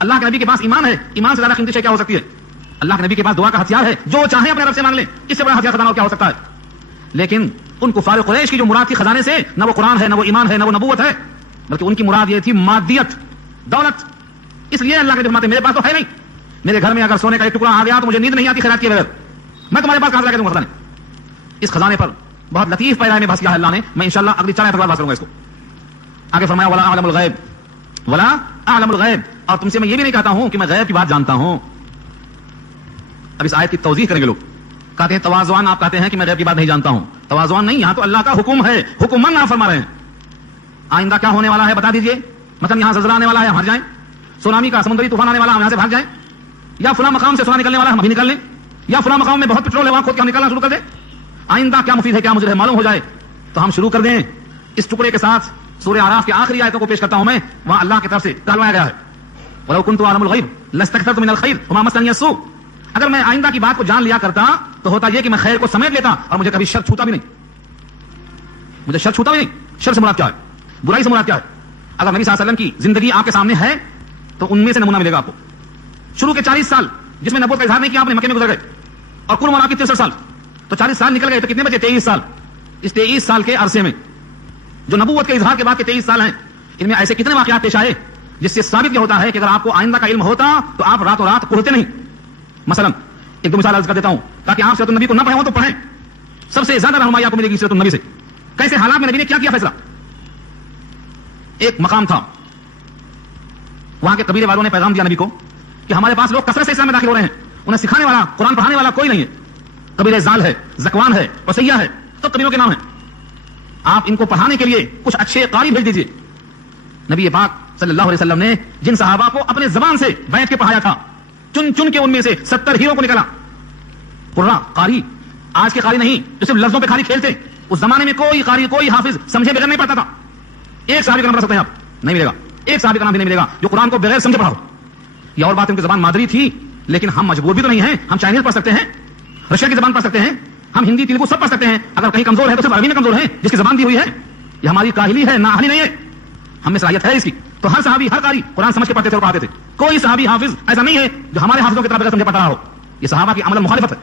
اللہ کے نبی کے پاس ایمان ہے, ایمان سے زیادہ قیمتی شے کیا ہو سکتی ہے؟ اللہ کے نبی کے پاس دعا کا ہتھیار ہے, جو چاہیں اپنے رب سے مانگ لیں, اس سے بڑا ہتھیار خزانہ کیا ہو سکتا ہے؟ لیکن ان کفار قریش کی جو مراد تھی خزانے سے, نہ وہ قرآن ہے, نہ وہ ایمان ہے, نہ وہ نبوت ہے, بلکہ ان کی مراد یہ تھی مادیت, دولت. اس لیے اللہ کے فرماتے میرے پاس تو ہے نہیں, میرے گھر میں اگر سونے کا ایک ٹکڑا آ گیا تو مجھے نیند نہیں آتی خیرات کے بغیر, میں تمہارے پاس کہاں سے لا کے دوں خزانے؟ اس خزانے پر بہت لطیف پیرائے میں بحث کیا ہے اللہ نے. میں انشاءاللہ اگلی 4 آیت بحث کروں گا اس کو. آگے فرمایا ولا اعلم الغیب, ولا اعلم الغیب, اور تم سے میں یہ بھی نہیں کہتا ہوں کہ میں غیب کی بات جانتا ہوں. اب اس آیت کی توضیح کریں گے لوگ. کہتے ہیں تواضعان, آپ کہتے ہیں کہ میں غیب کی بات نہیں جانتا ہوں. تواضعان نہیں, یہاں تو اللہ کا حکم ہے, حکمن آپ فرما رہے ہیں. آئندہ کیا ہونے والا ہے بتا دیجئے. مثلا یہاں زلزلہ آنے والا ہے, ہم ہٹ جائیں. سونامی کا سمندری طوفان آنے والا, ہم یہاں سے بھاگ جائیں. یا فلاں مقام سے سونا نکلنے والا, ہم ابھی نکل لیں. یا فلاں مقام میں بہت پٹرول ہے, وہاں کھود کے ہم نکلنا شروع کر دیں. آئندہ کیا مفید ہے کیا مجھے معلوم ہو جائے تو ہم شروع کر دیں. اس ٹکڑے کے ساتھ سورہ اعراف کی آخری آیتوں کو پیش کرتا ہوں میں. وہاں اللہ کی طرف سے کہلوایا گیا ہے وَلَوْ كُنْتُ أَعْلَمُ الْغَيْبَ لَاسْتَكْثَرْتُ مِنَ الْخَيْرِ وَمَا مَسَّنِيَ السُّوءُ, اگر میں آئندہ کی بات کو جان لیا کرتا تو ہوتا یہ کہ میں خیر کو سمیٹ لیتا اور مجھے کبھی شر چھوتا بھی نہیں. مجھے شر چھوتا بھی نہیں. شر سے مراد کیا ہے؟ برائی سے مراد کیا ہے؟ اگر نبی صلی اللہ علیہ وسلم کی زندگی آپ کے سامنے ہے تو ان میں سے نمونہ ملے گا آپ کو. شروع کے 40 سال جس میں نبوت کا اظہار نہیں کیا آپ نے, مکے میں گزر گئے, اور کل عمر آپ کی 63 سال, تو 40 سال نکل گئے تو کتنے بچے؟ 23 سال. اس 23 سال کے عرصے میں جو نبوت کے اظہار کے بعد کے 23 سال ہیں, ان میں ایسے کتنے واقعات پیش آئے جس سے ثابت یہ ہوتا ہے کہ اگر آپ کو آئندہ کا علم ہوتا تو آپ راتوں رات پڑھتے نہیں. مثلا ایک 2 مثال عرض کر دیتا ہوں تاکہ آپ سیرت النبی کو نہ پڑھیں تو پڑھیں. سب سے زیادہ رہنمائی آپ کو ملے گی سیرت النبی سے. کیسے حالات میں نبی نے کیا کیا فیصلہ. ایک مقام تھا, وہاں کے قبیلے والوں نے پیغام دیا نبی کو کہ ہمارے پاس لوگ کثرت سے اسلام میں داخل ہو رہے ہیں, انہیں سکھانے والا, قرآن پڑھانے والا کوئی نہیں ہے. قبیلے زال ہے, زکوان ہے, وسیہ ہے, سب قبیلوں کے نام ہیں. آپ ان کو پڑھانے کے لیے کچھ اچھے قاری بھیج دیجیے. نبی پاک صلی اللہ علیہ وسلم نے جن صحابہ کو اپنے زبان سے بیٹھ کے پڑھایا تھا, چن چن کے ان میں سے 70 ہیرو کو نکلا. قرآن قاری, آج کے قاری نہیں جو صرف لفظوں پہ خالی کھیلتے. اس زمانے میں کوئی قاری, کوئی حافظ سمجھے بغیر نہیں پڑھتا تھا. ایک صحابی کا نام پڑھ سکتے ہیں آپ؟ نہیں ملے گا. ایک صحابی کا نام بھی نہیں ملے گا جو قرآن کو بغیر سمجھے پڑھا ہو. یہ اور بات ان کی زبان مادری تھی, لیکن ہم مجبور بھی تو نہیں ہیں. ہم چائنیز پڑھ سکتے ہیں, رشیا کی زبان پڑھ سکتے ہیں, ہم ہندی تیلگو سب پڑھ سکتے ہیں. اگر کہیں کمزور ہے تو صرف عربی میں کمزور ہے جس کی زبان دی ہوئی ہے. یہ ہماری کاہلی ہے, نااہلی نہیں ہے, ہم میں صلاحیت ہے اس کی. تو ہر صحابی ہر قاری قرآن سمجھ کے پڑھتے تھے اور پڑھاتے تھے. کوئی صحابی حافظ ایسا نہیں ہے جو ہمارے حافظوں کی طرح بغیر سمجھے پڑھ رہا ہو. یہ صحابہ کی عمل مخالفت ہے.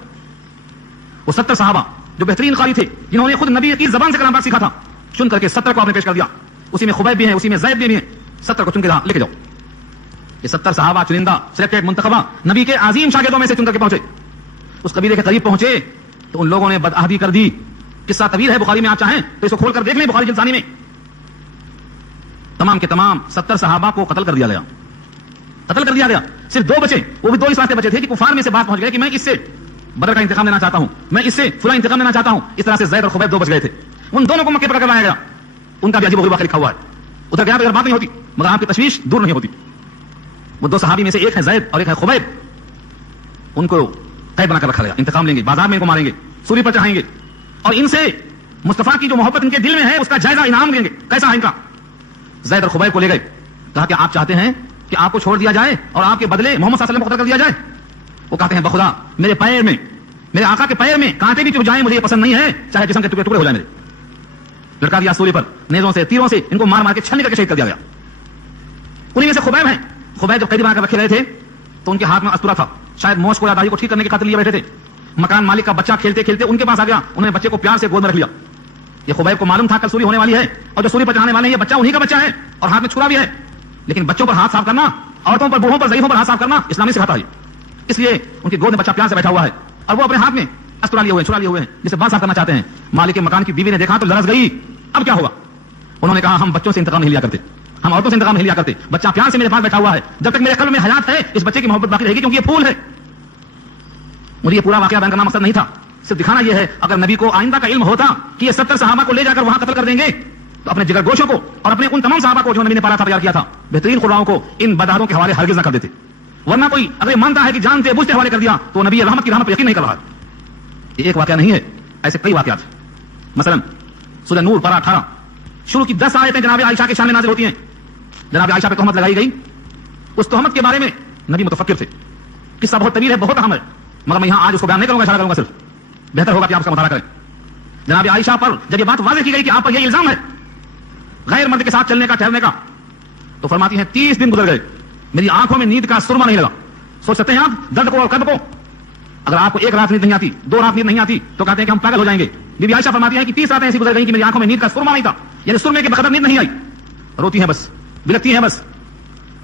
وہ 70 صحابہ جو بہترین قاری تھے, جنہوں نے خود نبی کی زبان سے کلام پاک سیکھا تھا, چن کر کے 70 کو آپ نے پیش کر دیا. اسی میں خبیب بھی ہیں, اسی میں زید بھی ہیں. 70 کو چن کے لے کے جاؤ. یہ 70 صحابہ چنندہ سلیکٹڈ منتخبہ نبی کے عظیم شاگردوں میں سے چن کر کے پہنچے. اس قبیلے کے قریب پہنچے تو ان لوگوں نے بدعہدی کر دی. قصہ طویل ہے, بخاری میں آپ چاہیں تو اس کو کھول کر دیکھ لیں, بخاری جلد ثانی میں. تمام کے تمام 70 صحابہ کو قتل کر دیا گیا. قتل کر دیا گیا. صرف 2 بچے, وہ بھی 2 اس واسطے بچے تھے کہ کفار میں سے بات پہنچ گئے کہ میں اس سے بدر کا انتقام لینا چاہتا ہوں, میں اس سے فلاں انتقام لینا چاہتا ہوں. اس طرح سے زید اور خبیب 2 بچ گئے تھے. ان دونوں کو مکے پکڑ کر لایا گیا. ان کا بھی عجیب و غریب واقعہ لکھا ہوا ہے. ادھر گیا تو بات نہیں ہوتی مگر آپ کی تشویش دور نہیں ہوتی. وہ 2 صحابی میں سے ایک ہے زید اور ایک ہے خبیب. ان کو قید بنا کر رکھا گیا. انتقام لیں گے, بازار میں ان کو ماریں گے, سولی پر چڑھائیں گے, اور ان سے مصطفیٰ کی جو محبت ان کے دل میں ہے اس کا جائزہ انعام دیں گے. کیسا ہے ان کا؟ زید اور خبیب کو لے گئے, کہا کہ آپ چاہتے ہیں کہ آپ کو چھوڑ دیا جائے اور آپ کے بدلے محمد صلی اللہ علیہ وسلم کو قتل کر دیا جائے؟ وہ کہتے ہیں بخدا میرے پیر میں, میرے آقا کے پیر میں کانٹے بھی چبھ جائیں مجھے یہ پسند نہیں ہے, چاہے جسم کے ٹکڑے ٹکڑے ہو جائیں. میرے لڑکا دیا سولی پر, نیزوں سے تیروں سے ان کو مار مار کے چھلنی کر کے شہید کر دیا گیا. انہیں میں سے خبیب ہیں. خبیب جب قیدی بنا کر رکھے رہے تھے تو ان کے ہاتھ میں استورا تھا, شاید موش کو یا داڑھی کو ٹھیک کرنے کی خاطر لیے بیٹھے تھے. مکان مالک کا بچہ کھیلتے کھیلتے ان کے پاس آ گیا, انہوں نے بچے کو پیار سے گود میں رکھ لیا. یہ خبیب کو معلوم تھا کل سوری ہونے والی ہے اور جو سوری پر چڑھانے والے ہیں یہ بچہ انہی کا بچہ ہے اور ہاتھ میں چھرا بھی ہے. لیکن بچوں پر ہاتھ صاف کرنا, عورتوں پر, بوڑھوں پر, ضعیفوں پر ہاتھ صاف کرنا اسلام نہیں سکھاتا ہے. اس لیے ان کی گود میں بچہ پیار سے بیٹھا ہوا ہے اور وہ اپنے ہاتھ میں استورا لیے ہوئے, چھرا لیے ہوئے ہیں جسے بال صاف کرنا چاہتے ہیں. مالک کے مکان کی بیوی نے دیکھا تو لرز گئی. اب کیا ہوگا؟ انہوں نے کہا ہم بچوں سے انتقام نہیں لیا کرتے, ہم عورتوں سے انتقام نہیں لیا کرتے. بچہ پیار سے میرے پاس بیٹھا ہوا ہے, جب تک میرے قلب میں حیات ہے اس بچے کی محبت باقی رہے گی کیونکہ یہ پھول ہے. مجھے یہ پورا واقعہ بیان کرنا مقصد نہیں تھا, صرف دکھانا یہ ہے اگر نبی کو آئندہ کا علم ہوتا کہ یہ 70 صحابہ کو لے جا کر وہاں قتل کر دیں گے تو اپنے جگر گوشوں کو اور اپنے ان تمام صحابہ کو جو نبی نے پالا تھا تیار کیا تھا بہترین قرآن کو ان بدعتوں کے حوالے ہرگز نہ کر دیتے. ورنہ کوئی اگر مانتا ہے کہ جانتے بوجھتے حوالے کر دیا تو نبی رحمت کی رحمت پر یقین نہیں کر رہا. یہ ایک واقعہ نہیں ہے, ایسے کئی واقعات. مثلا سورہ نور پارہ 18 شروع کی 10 آیتیں جناب عائشہ کے شان میں نازل ہوتی ہیں. جناب عائشہ پہ تہمت لگائی گئی. اس تہمت کے بارے میں نبی متفکر تھے. قصہ بہت طویل ہے, بہت اہم ہے, مگر میں یہاں آج اس کو بیان نہیں کروں گا, اشارہ کروں گا صرف. بہتر ہوگا کہ آپ اس کا مطالعہ کریں. جناب عائشہ پر جب یہ بات واضح کی گئی کہ آپ پر یہ الزام ہے غیر مرد کے ساتھ چلنے کا, ٹھہرنے کا, تو فرماتی ہیں 30 دن گزر گئے, میری آنکھوں میں نیند کا سرما نہیں لگا. سوچ سکتے ہیں آپ درد کو اور قلب کو. اگر آپ کو 1 رات نیند نہیں آتی, 2 رات نیند نہیں آتی تو کہتے ہیں کہ ہم پاگل ہو جائیں گے. بی بی عائشہ فرماتی ہیں کہ 30 راتیں ایسی گزر گئیں کہ میری آنکھوں میں نیند کا سرما نہیں تھا, یعنی سرمے کے بقدر نیند نہیں آئی. روتی ہیں بس, بلکتی ہیں بس. نبی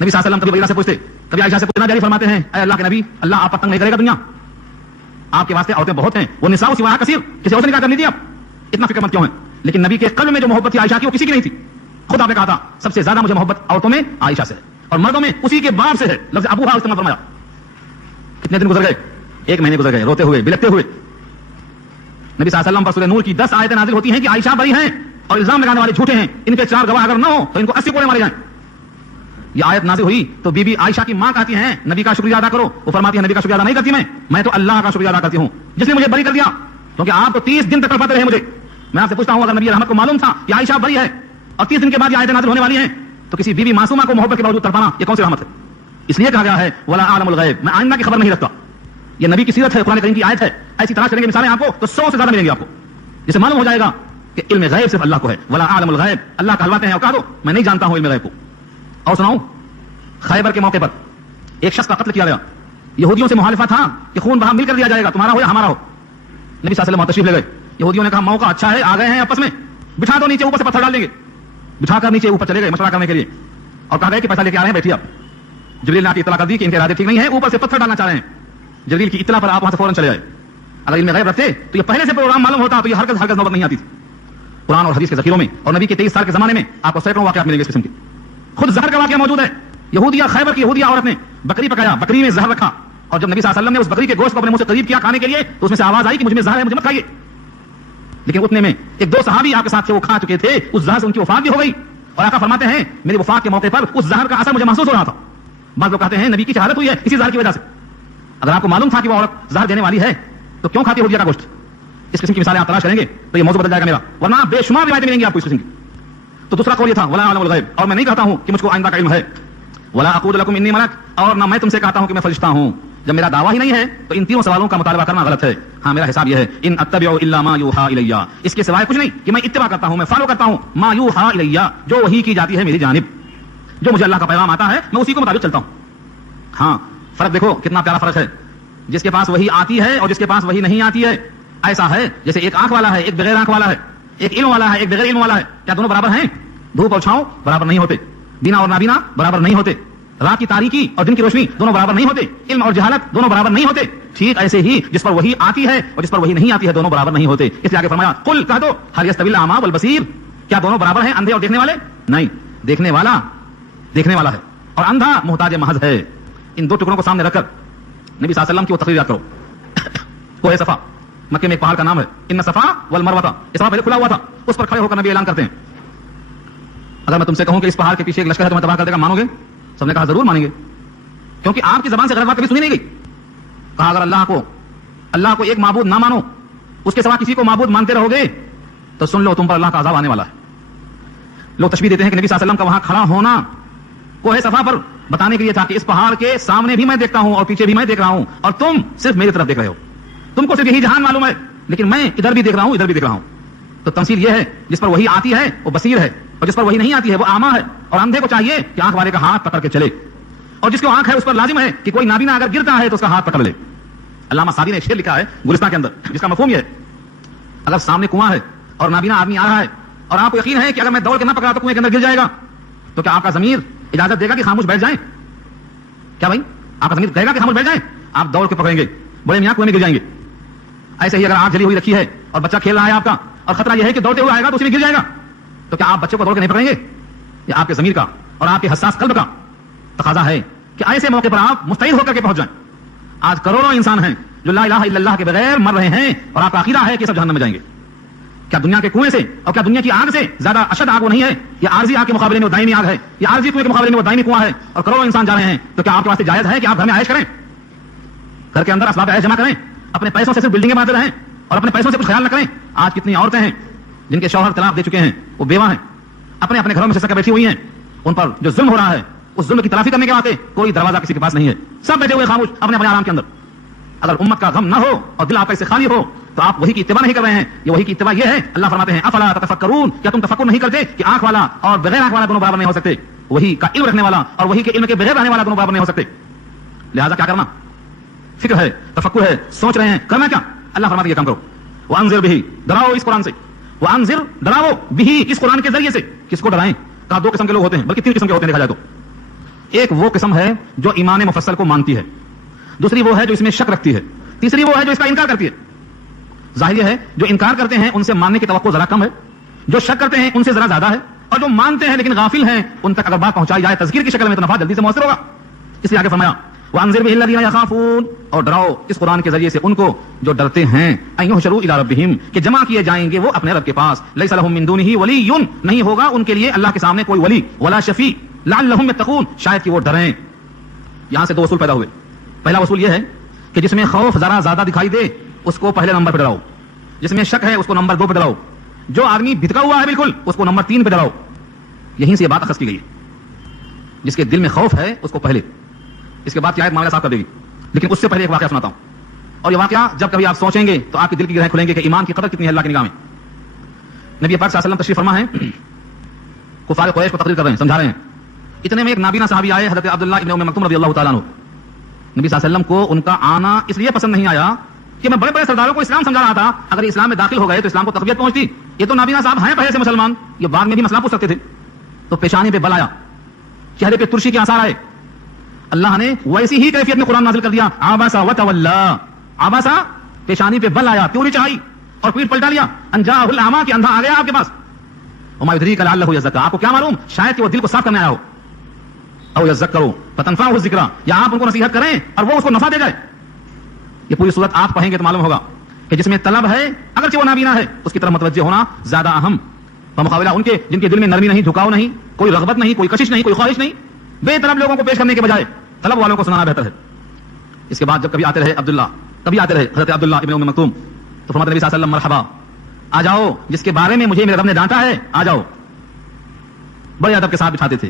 صلی اللہ علیہ وسلم کبھی بریرہ سے پوچھتے, کبھی عائشہ سے پوچھنا جاری فرماتے ہیں اے اللہ کے نبی, اللہ آپ پر تنگ نہیں کرے گا دنیا, آپ کے واسطے عورتیں بہت ہیں, وہ نساء سوا کثیر, کسی اور سے نکاح کر لیجیے, آپ اتنا فکر مت کیوں ہے. لیکن نبی کے قلب میں جو محبت تھی عائشہ کی وہ کسی کی نہیں تھی. خود آپ نے کہا تھا سب سے زیادہ مجھے محبت عورتوں میں عائشہ سے ہے اور مردوں میں اسی کے باپ سے ہے. لفظ ابوہا استعمال فرمایا. کتنے دن گزر گئے؟ 1 مہینے گزر گئے, روتے ہوئے, بلکتے ہوئے. نبی صلی اللہ علیہ وسلم پر سورہ نور کی 10 آیتیں نازل ہوتی ہیں کہ عائشہ بری ہیں اور الزام لگانے والے جھوٹے ہیں, ان کے 4 گواہ اگر نہ ہو تو ان کو 80 کوڑے مارے جائیں. یہ آیت نازل ہوئی تو بی بی عائشہ کی ماں کہتی ہیں نبی کا شکریہ ادا کرو. وہ فرماتی ہے نبی کا شکریہ ادا نہیں کرتی, میں تو اللہ کا شکریہ ادا کرتی ہوں جس نے مجھے بری کر دیا, کیونکہ آپ تو 30 دن تک تڑپاتے رہے مجھے. میں آپ سے پوچھتا ہوں اگر نبی رحمت کو معلوم تھا کہ عائشہ بری ہے اور 30 دن کے بعد یہ آیتیں نازل ہونے والی ہیں تو کسی بیوی معصومہ کو محبت کے باوجود تڑپانا یہ کون سی رحمت ہے؟ اس لیے کہا گیا ہے ولا عالم الغیب, میں آئندہ کی خبر نہیں رکھتا. یہ نبی کی سیرت ہے, قرآن کریم کی آیت ہے. ایسی تلاش کریں گے مثالیں آپ کو تو 100 سے زیادہ ملیں گے آپ کو, جسے معلوم ہو جائے گا کہ علم غیب صرف اللہ کو ہے. ولا عالم الغیب, اللہ کہلواتے ہیں اور کہہ دو میں نہیں جانتا ہوں علم غیب کو. اور سناؤں, خیبر کے موقع پر ایک شخص کا قتل کیا گیا. یہودیوں سے مخالفہ تھا کہ خون بہا مل کر دیا جائے گا, تمہارا ہو یا ہمارا ہو. نبی صلی اللہ علیہ وسلم تشریف لے گئے. یہودیوں نے کہا موقع اچھا ہے, آ گئے ہیں آپس میں, بٹھا دو نیچے, اوپر سے پتھر ڈال دیں گے. بٹھا کر نیچے اوپر چلے گئے مشورہ کرنے کے لیے اور کہا گئے کہ پیسہ لے کے آ رہے ہیں, بیٹھیے آپ. جبریل نے آ کے اطلاع کر دی کہ ان کے ارادے ٹھیک نہیں ہیں, اوپر سے پتھر ڈالنا چاہ رہے ہیں. جبریل کی اطلاع پر آپ وہاں سے فوراً چلے آئے. اگر ان میں غیب رکھتے تو یہ پہلے سے پروگرام معلوم ہوتا تو یہ ہرگز نوبت نہیں آتی تھی. قرآن اور حدیث کے ذخیروں میں اور نبی کے 23 سال کے زمانے میں آپ کو سینکڑوں واقعات ملیں گے اس قسم کے. خود زہر کا واقعہ موجود ہے. یہودیہ خیبر کی یہودیہ عورت نے بکری پکایا, بکری میں زہر رکھا, اور جب نبی صلی اللہ علیہ وسلم نے اس بکری کے گوشت کو اپنے منہ سے قریب کیا کھانے کے لیے تو اس میں سے آواز آئی کہ مجھ میں زہر ہے, مجھے مت کھائیے. لیکن اتنے میں 1-2 صحابی آپ کے ساتھ تھے, وہ کھا چکے تھے, اس زہر سے ان کی وفات بھی ہو گئی. اور آقا فرماتے ہیں میری وفات کے موقع پر اس زہر کا اثر مجھے محسوس ہو رہا تھا. بعض لوگ کہتے ہیں نبی کی شہادت ہوئی ہے اسی زہر کی وجہ سے. اگر آپ کو معلوم تھا کہ وہ عورت زہر دینے والی ہے تو کیوں کھاتی یہودیہ کا گوشت؟ اس قسم کی مثالیں آپ تلاش کریں گے تو یہ موضوع بدل جائے گا میرا, ورنہ بے شمار روایتیں ملیں گی آپ کو اس قسم کی. تو دوسرا قول یہ تھا ولا عالم الغیب, اور میں نہیں کہتا ہوں کہ مجھ کو آئندہ کا علم ہے. ولا اقول لکم انی ملک, اور نہ میں تم سے کہتا ہوں کہ میں فرشتہ ہوں. جب میرا دعویٰ ہی نہیں ہے تو ان تینوں سوالوں کا مطالبہ کرنا غلط ہے. ہاں میرا حساب یہ ہے ان اتبع الا ما یوحى الی، اس کے سوائے کچھ نہیں کہ میں اتباع کرتا ہوں، میں فالو کرتا ہوں ما یوحى الی، جو وحی کی جاتی ہے میری جانب، جو مجھے اللہ کا پیغام آتا ہے میں اسی کو مطابق چلتا ہوں. ہاں فرق دیکھو کتنا پیارا فرق ہے. جس کے پاس وحی آتی ہے اور جس کے پاس وحی نہیں آتی ہے، ایسا ہے جیسے ایک آنکھ والا ہے ایک بغیر آنکھ والا ہے، ایک علم والا ہے ایک بغیر علم والا ہے. کیا دونوں برابر ہیں؟ دھوپ اور چھاؤں برابر نہیں ہوتے، بینا اور نابینا برابر نہیں ہوتے، رات کی تاریکی اور دن کی روشنی دونوں برابر نہیں ہوتے، علم اور جہالت دونوں برابر نہیں ہوتے. ٹھیک ایسے ہی جس پر وحی آتی ہے اور جس پر وحی نہیں آتی ہے دونوں برابر نہیں ہوتے. اس لیے آگے فرمایا قل کہہ دو هل يستوي الاعمى والبصير، کیا دونوں برابر ہیں اندھے اور دیکھنے والے؟ نہیں، دیکھنے والا ہے اور اندھا محتاج محض ہے. ان دو ٹکڑوں کو سامنے رکھ کر نبی صلی اللہ علیہ وسلم کی وہ تقریر یاد کرو. کوہ صفا مکے میں ایک پہاڑ کا نام ہے، ان صفا والمروہ، یہ صفا پہلے کھلا ہوا تھا، اس پر کھڑے ہو کر نبی اعلان کرتے ہیں اگر میں تم سے کہوں کہ اس پہاڑ کے پیچھے ایک لشکر ہے تمہیں تباہ کر دے گا، مانو گے؟ سب نے کہا ضرور مانیں گے، کیونکہ آپ کی زبان سے غلط بات کبھی سنی نہیں گئی. کہا اگر اللہ کو ایک معبود نہ مانو، اس کے سوا کسی کو معبود مانتے رہو گے تو سن لو تم پر اللہ کا عذاب آنے والا ہے. لوگ تشبیہ دیتے ہیں کہ نبی صلی اللہ علیہ وسلم کا وہاں کھڑا ہونا کوہ صفا پر بتانے کے لیے تھا کہ اس پہاڑ کے سامنے بھی میں دیکھتا ہوں اور پیچھے بھی میں دیکھ رہا ہوں اور تم صرف میری طرف دیکھ رہے ہو. تم کو صرف یہی جہان معلوم ہے لیکن میں ادھر بھی دیکھ رہا ہوں ادھر بھی دیکھ رہا ہوں. تو تمثیل یہ ہے جس پر وہی آتی ہے وہ بصیر ہے اور جس پر وہی نہیں آتی ہے وہ اعمیٰ ہے. اور اندھے کو چاہیے کہ آنکھ والے کا ہاتھ پکڑ کے چلے، اور جس کو آنکھ ہے اس پر لازم ہے کہ کوئی نابینا اگر گرتا ہے تو اس کا ہاتھ پکڑ لے. علامہ سعدی نے ایک شعر لکھا ہے گلستان کے اندر جس کا مفہوم یہ ہے اگر سامنے کنواں ہے اور نابینا آدمی آ رہا ہے اور آپ کو یقین ہے کہ اگر میں دوڑ کے نہ پکڑا تو کنویں کے اندر گر جائے گا، تو کیا آپ کا ضمیر اجازت دے گا کہ خاموش بیٹھ جائیں؟ کیا بھائی آپ کا ضمیر کہے گا کہ خاموش بیٹھ جائیں؟ آپ دوڑ کے پکڑیں گے، بڑے میاں کنویں میں گر جائیں گے. ایسے ہی اگر آنکھ جلی ہوئی رکھی ہے اور بچہ کھیل رہا ہے آپ کا اور خطرہ یہ ہے کہ دوڑتے ہوئے آئے گا تو اسی میں گر جائے گا، تو کیا آپ بچے کو دوڑ کے نہیں پکڑیں گے؟ یہ آپ کے ضمیر کا اور آپ کے حساس قلب کا تقاضا ہے کہ ایسے موقع پر آپ مستعد ہو کر کے پہنچ جائیں. آج کروڑوں انسان ہیں جو لا الہ الا اللہ کے بغیر مر رہے ہیں اور آپ کا عقیدہ ہے کہ سب جہنم میں جائیں گے. کیا دنیا کے کنویں سے اور کیا دنیا کی آگ سے زیادہ اشد آگ وہ نہیں ہے؟ یہ عارضی آگ کے مقابلے میں وہ دائمی آگ ہے، یہ عارضی کنویں کے مقابلے میں وہ دائمی کنواں ہے اور کروڑوں انسان جا رہے ہیں. تو کیا آپ کے واسطے جائز ہے کہ آپ گھر میں عائش کریں، گھر کے اندر اسباب عائش جمع کریں، اپنے پیسوں سے صرف بلڈنگیں بناتے رہیں اور اپنے پیسوں سے کچھ خیال نہ کریں؟ آج کتنی عورتیں ہیں جن کے شوہر طلاق دے چکے ہیں، وہ بیوہ ہیں، اپنے اپنے گھروں میں سسکا بیٹھی ہوئی ہیں، ان پر جو ظلم ہو رہا ہے اس ظلم کی تلافی کرنے کے واسطے کوئی دروازہ کسی کے پاس نہیں ہے، سب بیٹھے ہوئے خاموش اپنے اپنے آرام کے اندر. اگر امت کا غم نہ ہو اور دل آپ سے خالی ہو تو آپ وہی کی اتباع نہیں کر رہے ہیں. یہ وہی کی اتباع یہ ہے، اللہ فرماتے ہیں افلا تتفکرون، کیا تم تفکر نہیں کرتے کہ آنکھ والا اور بغیر آنکھ والا دونوں برابر نہیں ہو سکتے، وہی کا علم رکھنے والا اور وہی کے علم کے بغیر رہنے والا دونوں برابر نہیں ہو سکتے. لہذا کیا کرنا؟ فکر ہے، تفکر ہے، سوچ رہے ہیں کرنا کیا؟ اللہ فرماتے ہیں یہ کام کرو. وانذر به، ڈراؤ اس قرآن سے، وانذر ڈراؤ به، اس قرآن کے ذریعے سے. کس کو ڈرائیں؟ کہا دو قسم کے لوگ ہوتے ہیں، بلکہ تین قسم کے ہوتے ہیں دیکھا جائے تو. ایک وہ قسم ہے جو ایمان مفصل کو مانتی ہے، دوسری وہ ہے جو اس میں شک رکھتی ہے، تیسری وہ ہے جو اس کا انکار کرتی ہے. ظاہر یہ ہے جو انکار کرتے ہیں ان سے ماننے کی توقع ذرا کم ہے، جو شک کرتے ہیں ان سے ذرا زیادہ ہے، اور جو مانتے ہیں لیکن غافل ہیں ان تک اگر بات پہنچائی جائے تذکیر کی شکل میں تو نفع جلدی سے مؤثر ہوگا. اس لیے آگے فرمایا وانذر به الذین یخافون، اور ڈراؤ اس قرآن کے ذریعے سے ان کو جو ڈرتے ہیں ان یحشروا الی ربہم، کہ جمع کیے جائیں گے وہ اپنے رب کے پاس. لیس لہم من دونہ ولی، نہیں ہوگا ان کے لیے اللہ کے سامنے کوئی ولی، ولا شفیع لعلہم یتقون، شاید کہ وہ ڈریں. یہاں سے دو اصول پیدا ہوئے. پہلا اصول یہ ہے کہ جس میں خوف ذرا زیادہ دکھائی دے اس کو پہلے نمبر پہ ڈراؤ، جس میں شک ہے اس کو نمبر 2 پہ ڈراؤ، جو آدمی بھٹکا ہوا ہے بالکل اس کو نمبر 3 پہ ڈراؤ. یہیں سے یہ بات اخذ کی گئی ہے. جس کے دل میں خوف ہے اس کو پہلے، اس کے بعد کی آیت معاملہ صاف کر دے گی. لیکن اس سے پہلے ایک واقعہ سناتا ہوں، اور یہ واقعہ جب کبھی آپ سوچیں گے تو آپ کے دل کی گرہیں کھلیں گے کہ ایمان کی قدر کتنی ہے اللہ کی نگاہ میں. نبی پاک صلی اللہ علیہ وسلم تشریف فرما ہے، کفار قریش کو تقریر کر رہے ہیں، سمجھا رہے ہیں. اتنے میں ایک نابینا صحابی آئے حضرت عبداللہ ابن ام مکتوم رضی اللہ تعالیٰ عنہ. نبی صلی اللہ علیہ وسلم کو ان کا آنا اس لیے پسند نہیں آیا کہ میں بڑے بڑے سرداروں کو اسلام سمجھا رہا تھا، اگر اسلام میں داخل ہو گئے تو اسلام کو تقویت پہنچتی. یہ تو نابینا صاحب ہیں پہلے سے مسلمان، یہ بعد میں بھی مسئلہ پوچھ سکتے تھے. تو پیشانی پہ بل آیا، چہرے پہ ترشی کے آثار آئے. اللہ نے ویسی ہی کیفیت میں قرآن نازل کر دیا، عبسا وتولا. عبسا، پیشانی پہ بل آیا، پیوری چڑھائی اور پیٹ پلٹا لیا. ان جاءہ الاعمیٰ، کہ اندھا آ گیا آپ کے پاس. وما یدریک لعلہ یزکیٰ، آپ کو کیا معلوم شاید کہ وہ دل کو صاف کرنے آیا ہو. او یذکروا فتنفعہ الذکریٰ، یا آپ ان کو نصیحت کریں اور وہ اس کو نفع دے جائے. یہ پوری صورت آپ پڑھیں گے تو معلوم ہوگا کہ جس میں طلب ہے اگرچہ وہ نابینا ہے اس کی طرف متوجہ ہونا زیادہ اہم، بمقابلہ ان کے جن کے دل میں نرمی نہیں، جھکاؤ نہیں، کوئی رغبت نہیں، کوئی کشش نہیں، کوئی خواہش نہیں. بے طلب لوگوں کو پیش کرنے کے بجائے طلب والوں کو سنانا بہتر ہے. اس کے بعد جب کبھی آتے رہے عبداللہ، کبھی آتے رہے حضرت عبداللہ ابن ام مکتوم، تو فرماتے نبی صلی اللہ علیہ وسلم مرحبا، آ جاؤ، جس کے بارے میں مجھے میرے رب نے ڈانٹا ہے آ جاؤ. بڑے ادب کے ساتھ بٹھاتے تھے.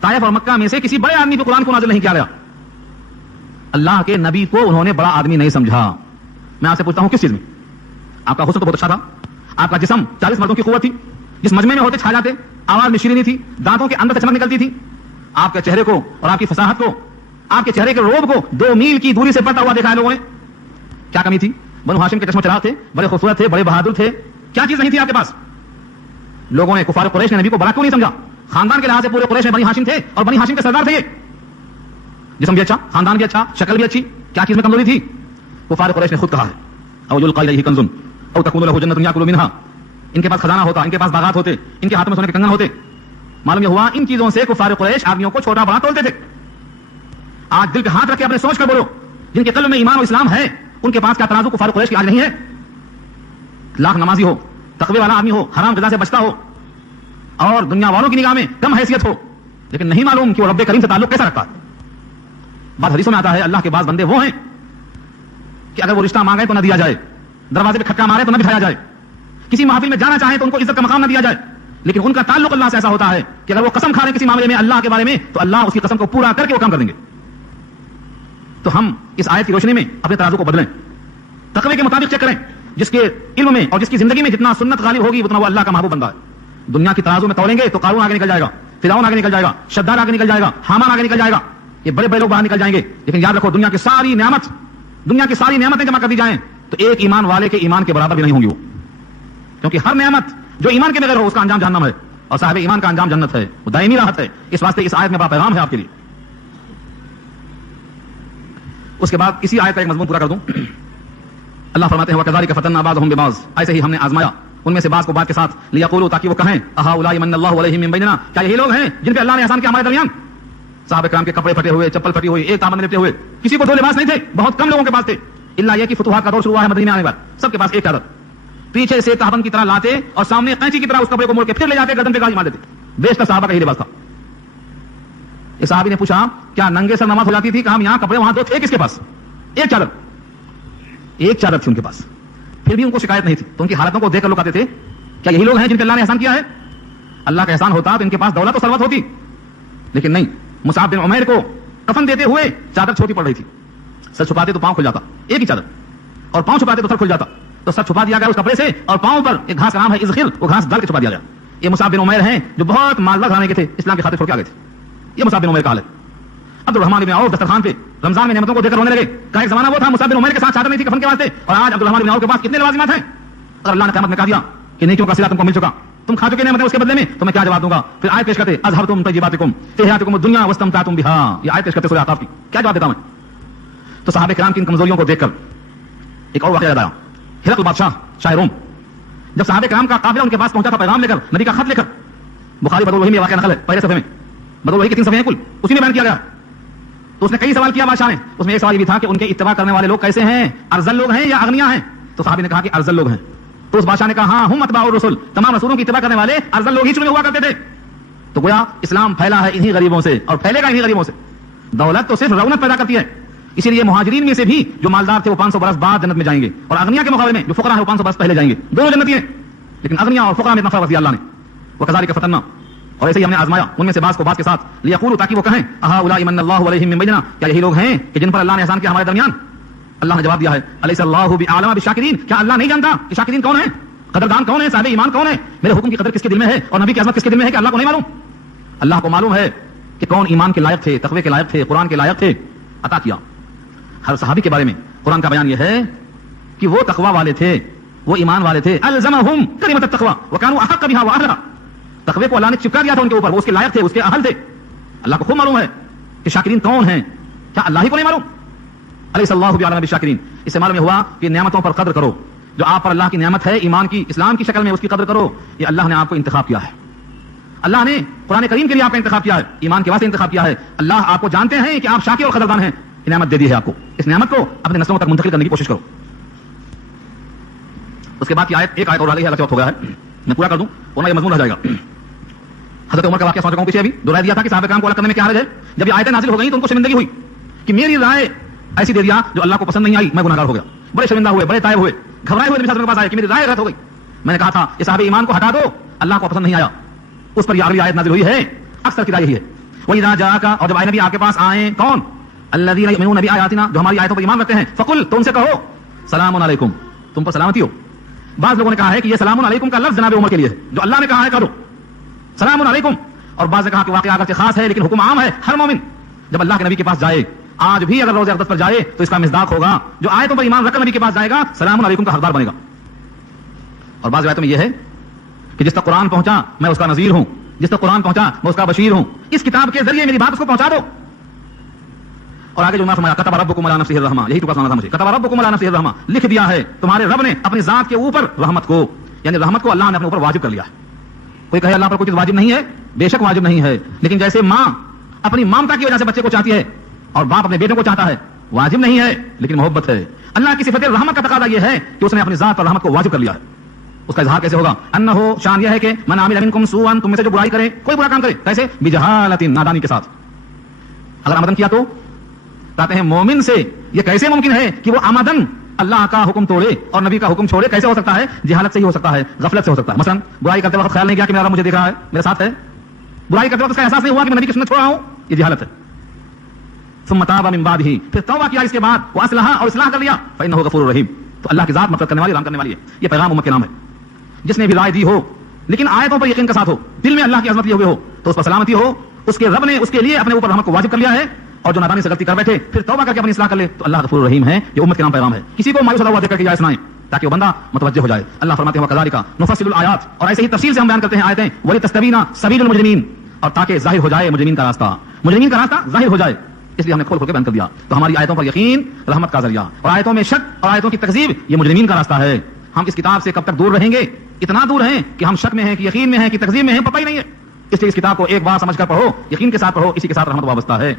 طائف اور مکہ میں سے کسی بڑے آدمی پہ قرآن کو نازل نہیں کیا گیا. اللہ کے نبی کو انہوں نے بڑا آدمی نہیں سمجھا. میں آپ سے پوچھتا ہوں کس چیز میں؟ آپ کا حسن تو بہت اچھا تھا, آپ کا جسم 40 مردوں کی قوت تھی, جس مجمع میں ہوتے چھا جاتے, آواز میں شیرینی تھی, دانتوں کے اندر سے چمک نکلتی تھی. آپ کے چہرے کو اور آپ کی فصاحت کو, آپ کے چہرے کے روب کو 2 میل کی دوری سے پڑتا ہوا دیکھا ہے لوگوں نے. کیا کمی تھی؟ بنو ہاشم کے چشم چراغ تھے, بڑے خوبصورت تھے, بڑے بہادر تھے. کیا چیز نہیں تھی آپ کے پاس؟ لوگوں نے, کفار قریش نے نبی کو بڑا کیوں نہیں سمجھا؟ خاندان کے لحاظ سے پورے قریش میں بنی ہاشم تھے اور بنی ہاشم کے سردار تھے. یہ جسم بھی اچھا, خاندان بھی اچھا, شکل بھی اچھی. کیا چیز میں کمزوری تھی؟ کفار قریش نے خود کہا ہے, او یلقى الیہ کنز او تکون له جنۃ یاکل منها. ان کے پاس خزانہ ہوتا, ان کے پاس باغات ہوتے, ان کے ہاتھوں میں سونے کے کنگن ہوتے. معلوم یہ ہوا ان چیزوں سے کفار قریش آدمیوں کو چھوٹا بڑا تولتے تھے. آج دل پہ ہاتھ رکھ کے اپنے سوچ کر بولو, جن کے قلب میں ایمان و اسلام ہے, ان کے پاس کیا ترازو کفار قریش کی آج نہیں ہے؟ لاکھ نمازی ہو, تقوی والا آدمی ہو, حرام غذا سے بچتا ہو, اور دنیا والوں کی نگاہ میں کم حیثیت ہو, لیکن نہیں معلوم کہ وہ رب کریم سے تعلق کیسا رکھتا ہے. بعض حدیثوں میں آتا ہے اللہ کے بعض بندے وہ ہیں کہ اگر وہ رشتہ مانگے تو نہ دیا جائے, دروازے پہ کھٹکا مارے تو نہ بٹھایا جائے, کسی محفل میں جانا چاہیں تو ان کو عزت کا مقام نہ دیا جائے, لیکن ان کا تعلق اللہ سے ایسا ہوتا ہے کہ اگر وہ قسم کھا رہے ہیں کسی معاملے میں اللہ کے بارے میں, تو اللہ اس کی قسم کو پورا کر کے وہ کام کر دیں گے. تو ہم اس آیت کی روشنی میں اپنے ترازو کو بدلیں, تقوی کے مطابق چیک کریں. جس کے علم میں اور جس کی زندگی میں جتنا سنت غالب ہوگی اتنا وہ اللہ کا محبوب بندہ ہے. دنیا کی ترازو میں تولیں گے تو قارون آگے نکل جائے گا, فرعون آگے نکل جائے گا, شداد آگے نکل جائے گا, حامان آگے نکل جائے گا. یہ بڑے بڑے لوگ باہر نکل جائیں گے. لیکن یاد رکھو, دنیا کی ساری نعمتیں جمع کر دی جائیں تو ایک ایمان والے کے ایمان کے برابر بھی نہیں ہوں گی وہ, کیونکہ ہر نعمت جو ایمان کے بغیر ہو اس کا انجام جہنم ہے, اور صاحب ایمان کا انجام جنت ہے, وہ دائمی راحت ہے. اس واسطے اس آیت میں بڑا پیغام ہے آپ کے لیے. اس کے بعد اسی آیت کا ایک مضمون پورا کر دوں. اللہ فرماتے ہیں وَكَذَلِكَ فَتَنَّا بَعْضَهُم بِبَعْضٍ, ایسے ہی ہم نے آزمایا ان میں سے بعض کو بعض کے ساتھ, لِيَقُولُوا, تاکہ وہ کہیں, أَهَٰؤُلَاءِ مَنَّ اللَّهُ عَلَيْهِم مِّن بَيْنِنَا, کیا یہی لوگ ہیں جن پہ اللہ نے احسان کیا ہمارے درمیان؟ صحابہ کرام کے کپڑے پھٹے ہوئے, چپل پھٹی ہوئی, ایک دامن لپٹے ہوئے, کسی کو 2 لباس نہیں تھے, بہت کم لوگوں کے پاس تھے. الا یہ کہ فتوحات کا دور شروع ہوا ہے مدینے میں آنے کے بعد, سب کے پاس ایک چادر, پیچھے سے تہبند کی طرح لاتے اور سامنے قینچی کی طرح اس کپڑے کو موڑ کے پھر لے جاتے, گردن پہ گاڑی مار دیتے. بیشتر صحابہ کا یہی لباس تھا. اس صحابی نے پوچھا, کیا ننگے سر نماز ہو جاتی تھی؟ کہا ہم یہاں کپڑے وہاں 2 تھے, کس کے پاس؟ ایک چادر تھی ان کے پاس, پھر بھی ان کو شکایت نہیں تھی. تو ان کی حالتوں کو دیکھ کر لوگ کہتے تھے کیا یہی لوگ ہیں جن پہ اللہ نے احسان کیا ہے؟ اللہ کا احسان ہوتا تو ان کے پاس دولت و ثروت ہوتی, لیکن نہیں. مصعب بن عمیر کو کفن دیتے ہوئے چادر چھوٹی پڑ رہی تھی, سر چھپاتے تو پاؤں کھل جاتا, ایک ہی چادر, اور پاؤں چھپاتے تو سر کھل جاتا. تو سر چھپا دیا گیا اس کپڑے سے, اور پاؤں پر ایک گھاس کا نام ہے ازخر, وہ گھاس ڈال کے چھپا دیا گیا. یہ مصعب بن عمیر ہیں جو بہت مالدار گھرانے کے تھے, اسلام کی خاطر چھوڑ کے آ گئے تھے. یہ مصعب بن عمیر کا حال ہے. عبد الرحمن بن عوف دسترخوان پہ رمضان میں نعمتوں کو دیکھ کر رونے لگے. کا ایک زمانہ وہ تھا مصعب بن عمیر کے ساتھ چادر نہیں تھی کفن کے واسطے, اور آج عبد الرحمن بن عوف کے پاس کتنے لوازمات ہیں. اگر اللہ نے قیامت میں کہا دیا کہ نیکیوں کا صلہ تم کو مل چکا, تم کھا چکے نعمتیں اس کے بدلے میں, تو میں کیا جواب دوں گا؟ پھر آیت پیش کرتے, اذهبتم طیباتکم فی حیاتکم الدنیا واستمتعتم بها. یہ آیت پیش کرتے سورہ اعراف کی. کیا جواب دیتا ہوں میں؟ تو صحابہ کرام کی ان کمزوریوں کو دیکھ کر ایک اور واقعہ یاد آیا. ہرقل بادشاہ شاہ روم, جب صحابہ کرام کا قافلہ ان کے پاس پہنچا تھا پیغام لے کر, نبی کا خط لے کر, بخاری بدر الوحی میں واقعہ نقل ہے پہلے صفحے میں, بدر الوحی کے 3 صفحے ہیں کل, اسی میں بیان کیا گیا. تو اس نے کئی سوال کیا بادشاہ نے, اس میں ایک سوال یہ بھی تھا کہ ان کے اتباع کرنے والے لوگ کیسے ہیں, ارذل لوگ ہیں یا اغنیا ہیں؟ تو صحابی نے کہا کہ ارذل لوگ ہیں. تو اس بادشاہ نے کہا ہاں ہم اتباع الرسل, تمام رسولوں کی اتباع کرنے والے ارذل لوگ ہی چنے ہوا کرتے تھے. تو گویا اسلام پھیلا ہے انہی غریبوں سے, اور پھیلے گا انہی غریبوں سے. دولت تو صرف رونق پیدا کرتی ہے, اسی لیے مہاجرین میں سے بھی جو مالدار تھے وہ 500 برس بعد جنت میں جائیں گے, اور اغنیا کے مقابلے میں جو فقراء ہیں وہ 500 برس پہلے جائیں گے. دونوں جنتی ہیں, لیکن اغنیا اور فقراء میں اتنا فرق دیا اللہ نے. وکذالک فتنا, اور ایسے ہی ہم نے آزمایا ان میں سے بعض کو بعض کے ساتھ, لیقولوا, تاکہ وہ کہیں, اهؤلاء من الله عليهم من بيننا, کیا یہی لوگ ہیں کہ جن پر اللہ نے احسان کیا ہمارے درمیان؟ اللہ نے جواب دیا ہے, الیس اللہ بعلم بالشاکرین, کیا اللہ نہیں جانتا کہ شاکرین کون ہیں, قدردان کون ہیں, صاحب ایمان کون ہے؟ میرے حکم کی قدر کس کے دل میں ہے اور نبی کی عظمت کس کے دل میں ہے کہ اللہ کو نہیں معلوم؟ اللہ کو معلوم ہے کہ کون ایمان کے لائق تھے, تقوی کے لائق تھے, قرآن کے لائق تھے. عطا کیا. ہر صحابی کے بارے میں قرآن کا بیان یہ ہے کہ وہ تقوی والے تھے, وہ ایمان والے تھے. الزمہم کلمۃ التقوی وکانوا احق بها واهلها, تقوی کو اللہ نے چپکا دیا تھا ان کے اوپر, وہ اس کے لائق تھے, اس کے اہل تھے. اللہ کو خوب معلوم ہے کہ شاکرین کون ہیں, کیا اللہ ہی کو نہیں معلوم؟ الیس اللہ بعلم بالشاکرین. اس سے معلوم ہوا کہ نعمتوں پر قدر کرو, جو آپ پر اللہ کی نعمت ہے ایمان کی, اسلام کی شکل میں, اس کی قدر کرو. یہ اللہ نے آپ کو انتخاب کیا ہے, اللہ نے قرآن کریم کے لیے آپ کا انتخاب کیا ہے, ایمان کے واسطے انتخاب کیا ہے. اللہ آپ کو جانتے ہیں کہ آپ شاکر اور قدردان ہیں, نعمت دے دی ہے آپ کو, اس نعمت کو اپنے نسلوں تک منتقل کرنے کی کوشش کرو. اس کے بعد کی آیت, ایک آیت اور آگے ہے, ہو گیا ہے, میں پورا کر دوں ورنہ یہ مضمون رہ جائے گا. حضرت عمر کا واقعہ سمجھ رہا ہوں پیچھے ابھی دہرا دیا تھا کہ صحابہ کرام کو الگ کرنے میں کیا حرج ہے. جب یہ آیتیں نازل ہو گئی تو ان کو شرمندگی ہوئی کہ میری رائے ایسی دے دیا جو اللہ کو پسند نہیں آئی, میں گنہگار ہو گیا. بڑے شرمندہ ہوئے, بڑے طائب ہوئے, گھبرائے ہوئے نبی صلی اللہ علیہ وسلم کے پاس آئے کہ میری رائے غلط ہو گئی. میں نے کہا تھا یہ صحابہ ایمان کو ہٹا دو, اللہ کو پسند نہیں آیا, اس پر یہ اگلی آیت نازل ہوئی ہے. اکثر کی رائے یہی ہے, وَإِذَا جَاءَكَ اور جب آئے نبی آپ کے پاس آئیں کون الذین یؤمنون بآیاتنا جو ہماری آیتوں پر ایمان رکھتے ہیں فقل تو ان سے کہو سلام علیکم تم پر سلامتی ہو. بعض لوگوں نے کہا ہے کہ یہ سلام علیکم کا لفظ جناب عمر کے لیے ہے جو اللہ نے کہا ہے کرو سلام علیکم, اور بعض نے کہا کہ واقعہ اگرچہ خاص ہے لیکن حکم عام ہے ہر مومن جب اللہ کے نبی کے پاس جائے آج بھی اگر روز اقدس پر جائے تو اس کا مصداق ہوگا جو آیتوں پر ایمان رکھ کر نبی کے پاس جائے گا سلام علیکم کا حقدار بنے گا. اور بعض روایتوں میں یہ ہے کہ جس تک قرآن پہنچا میں اس کا نذیر ہوں, جس تک قرآن پہنچا میں اس کا بشیر ہوں, اس کتاب کے ذریعے میری بات اس کو پہنچا دو. اور آگے جو میں فرمایا کتب ربکم علی نفسہ الرحمہ, یہی ٹکڑا سنا تھا مجھے, کتب ربکم علی نفسہ الرحمہ, لکھ دیا ہے تمہارے رب نے اپنی ذات کے اوپر رحمت کو, یعنی رحمت کو اللہ نے اپنے اوپر واجب کر لیا ہے. کوئی کہے اللہ پر کوئی چیز واجب نہیں ہے, بے شک واجب نہیں ہے, لیکن جیسے ماں اپنی ممتا کی وجہ سے بچے کو چاہتی ہے اور باپ اپنے بیٹوں کو چاہتا ہے, واجب نہیں ہے لیکن محبت ہے. اللہ کی صفت رحمت کا تقاضا یہ ہے کہ اس نے اپنی ذات پر رحمت کو واجب کر لیا ہے. اس کا اظہار کیسے ہوگا؟ انہو شان یہ ہے کہ من عمل منکم سوءا, تم میں سے جو برائی کرے کوئی برا کام کرے, کیسے بجہالۃ نادانی کے ساتھ. اگر آمدن کیا تو کہتے ہیں مومن سے یہ کیسے ممکن ہے کہ وہ آمدن اللہ کا حکم توڑے اور نبی کا حکم چھوڑے؟ کیسے ہو سکتا ہے؟ جہالت سے ہی ہو سکتا ہے, غفلت سے ہو سکتا ہے. مثلا برائی کرتے وقت خیال نہیں کیا کہ میرا رب مجھے دیکھ رہا ہے, میرے ساتھ ہے. برائی کرتے وقت اس کا احساس نہیں ہوا کہ میں نبی کی سنت چھوڑا ہوں, یہ جہالت ہے. ثم تاب من بعدہ, پھر توبہ کیا اس کے بعد, واصلح اور اصلاح کر لیا, فانہ غفور رحیم, تو اللہ کی ذات مغفرت کرنے والی, رحم کرنے والی ہے. یہ پیغام امت کے نام ہے. جس نے بھی رائے دی ہو لیکن آیتوں پر یقین کے ساتھ ہو, دل میں اللہ کی عظمت لیے ہوئے ہو, تو اس پر سلامتی ہو, اس کے رب نے اس کے لیے اپنے اوپر رحمت کو واجب کر لیا ہے. اور جو نادانی سے غلطی کر بیٹھے پھر توبہ کر کے اپنی اصلاح کر لے تو اللہ غفور رحیم ہے. یہ امت کے نام پیغام ہے. کسی کو مایوس ہوا دیکھ کر کے جائے سنائیں تاکہ وہ بندہ متوجہ ہو جائے. اللہ فرماتے ہیں وکذالک نفصل الآیات, اور ایسے ہی تفصیل سے ہم بیان کرتے ہیں آیتیں, ولتستبین سبیل المجرمین, اور تاکہ ظاہر ہو جائے مجرمین کا راستہ, مجرمین کا راستہ ظاہر ہو جائے, اس لیے ہم نے کھول کھول کے بیان کر دیا. تو ہماری آیتوں پر یقین رحمت کا ذریعہ, اور آیتوں میں شک اور آیتوں کی تکذیب یہ مجرمین کا راستہ ہے. ہم اس کتاب سے کب تک دور رہیں گے؟ اتنا دور ہیں کہ ہم شک میں ہیں کہ یقین میں ہیں کہ تکذیب میں ہیں, پتہ ہی نہیں ہے. اس لیے اس کتاب کو ایک بار سمجھ کر پڑھو, یقین کے ساتھ پڑھو, اسی کے ساتھ رحمت وابستہ ہے.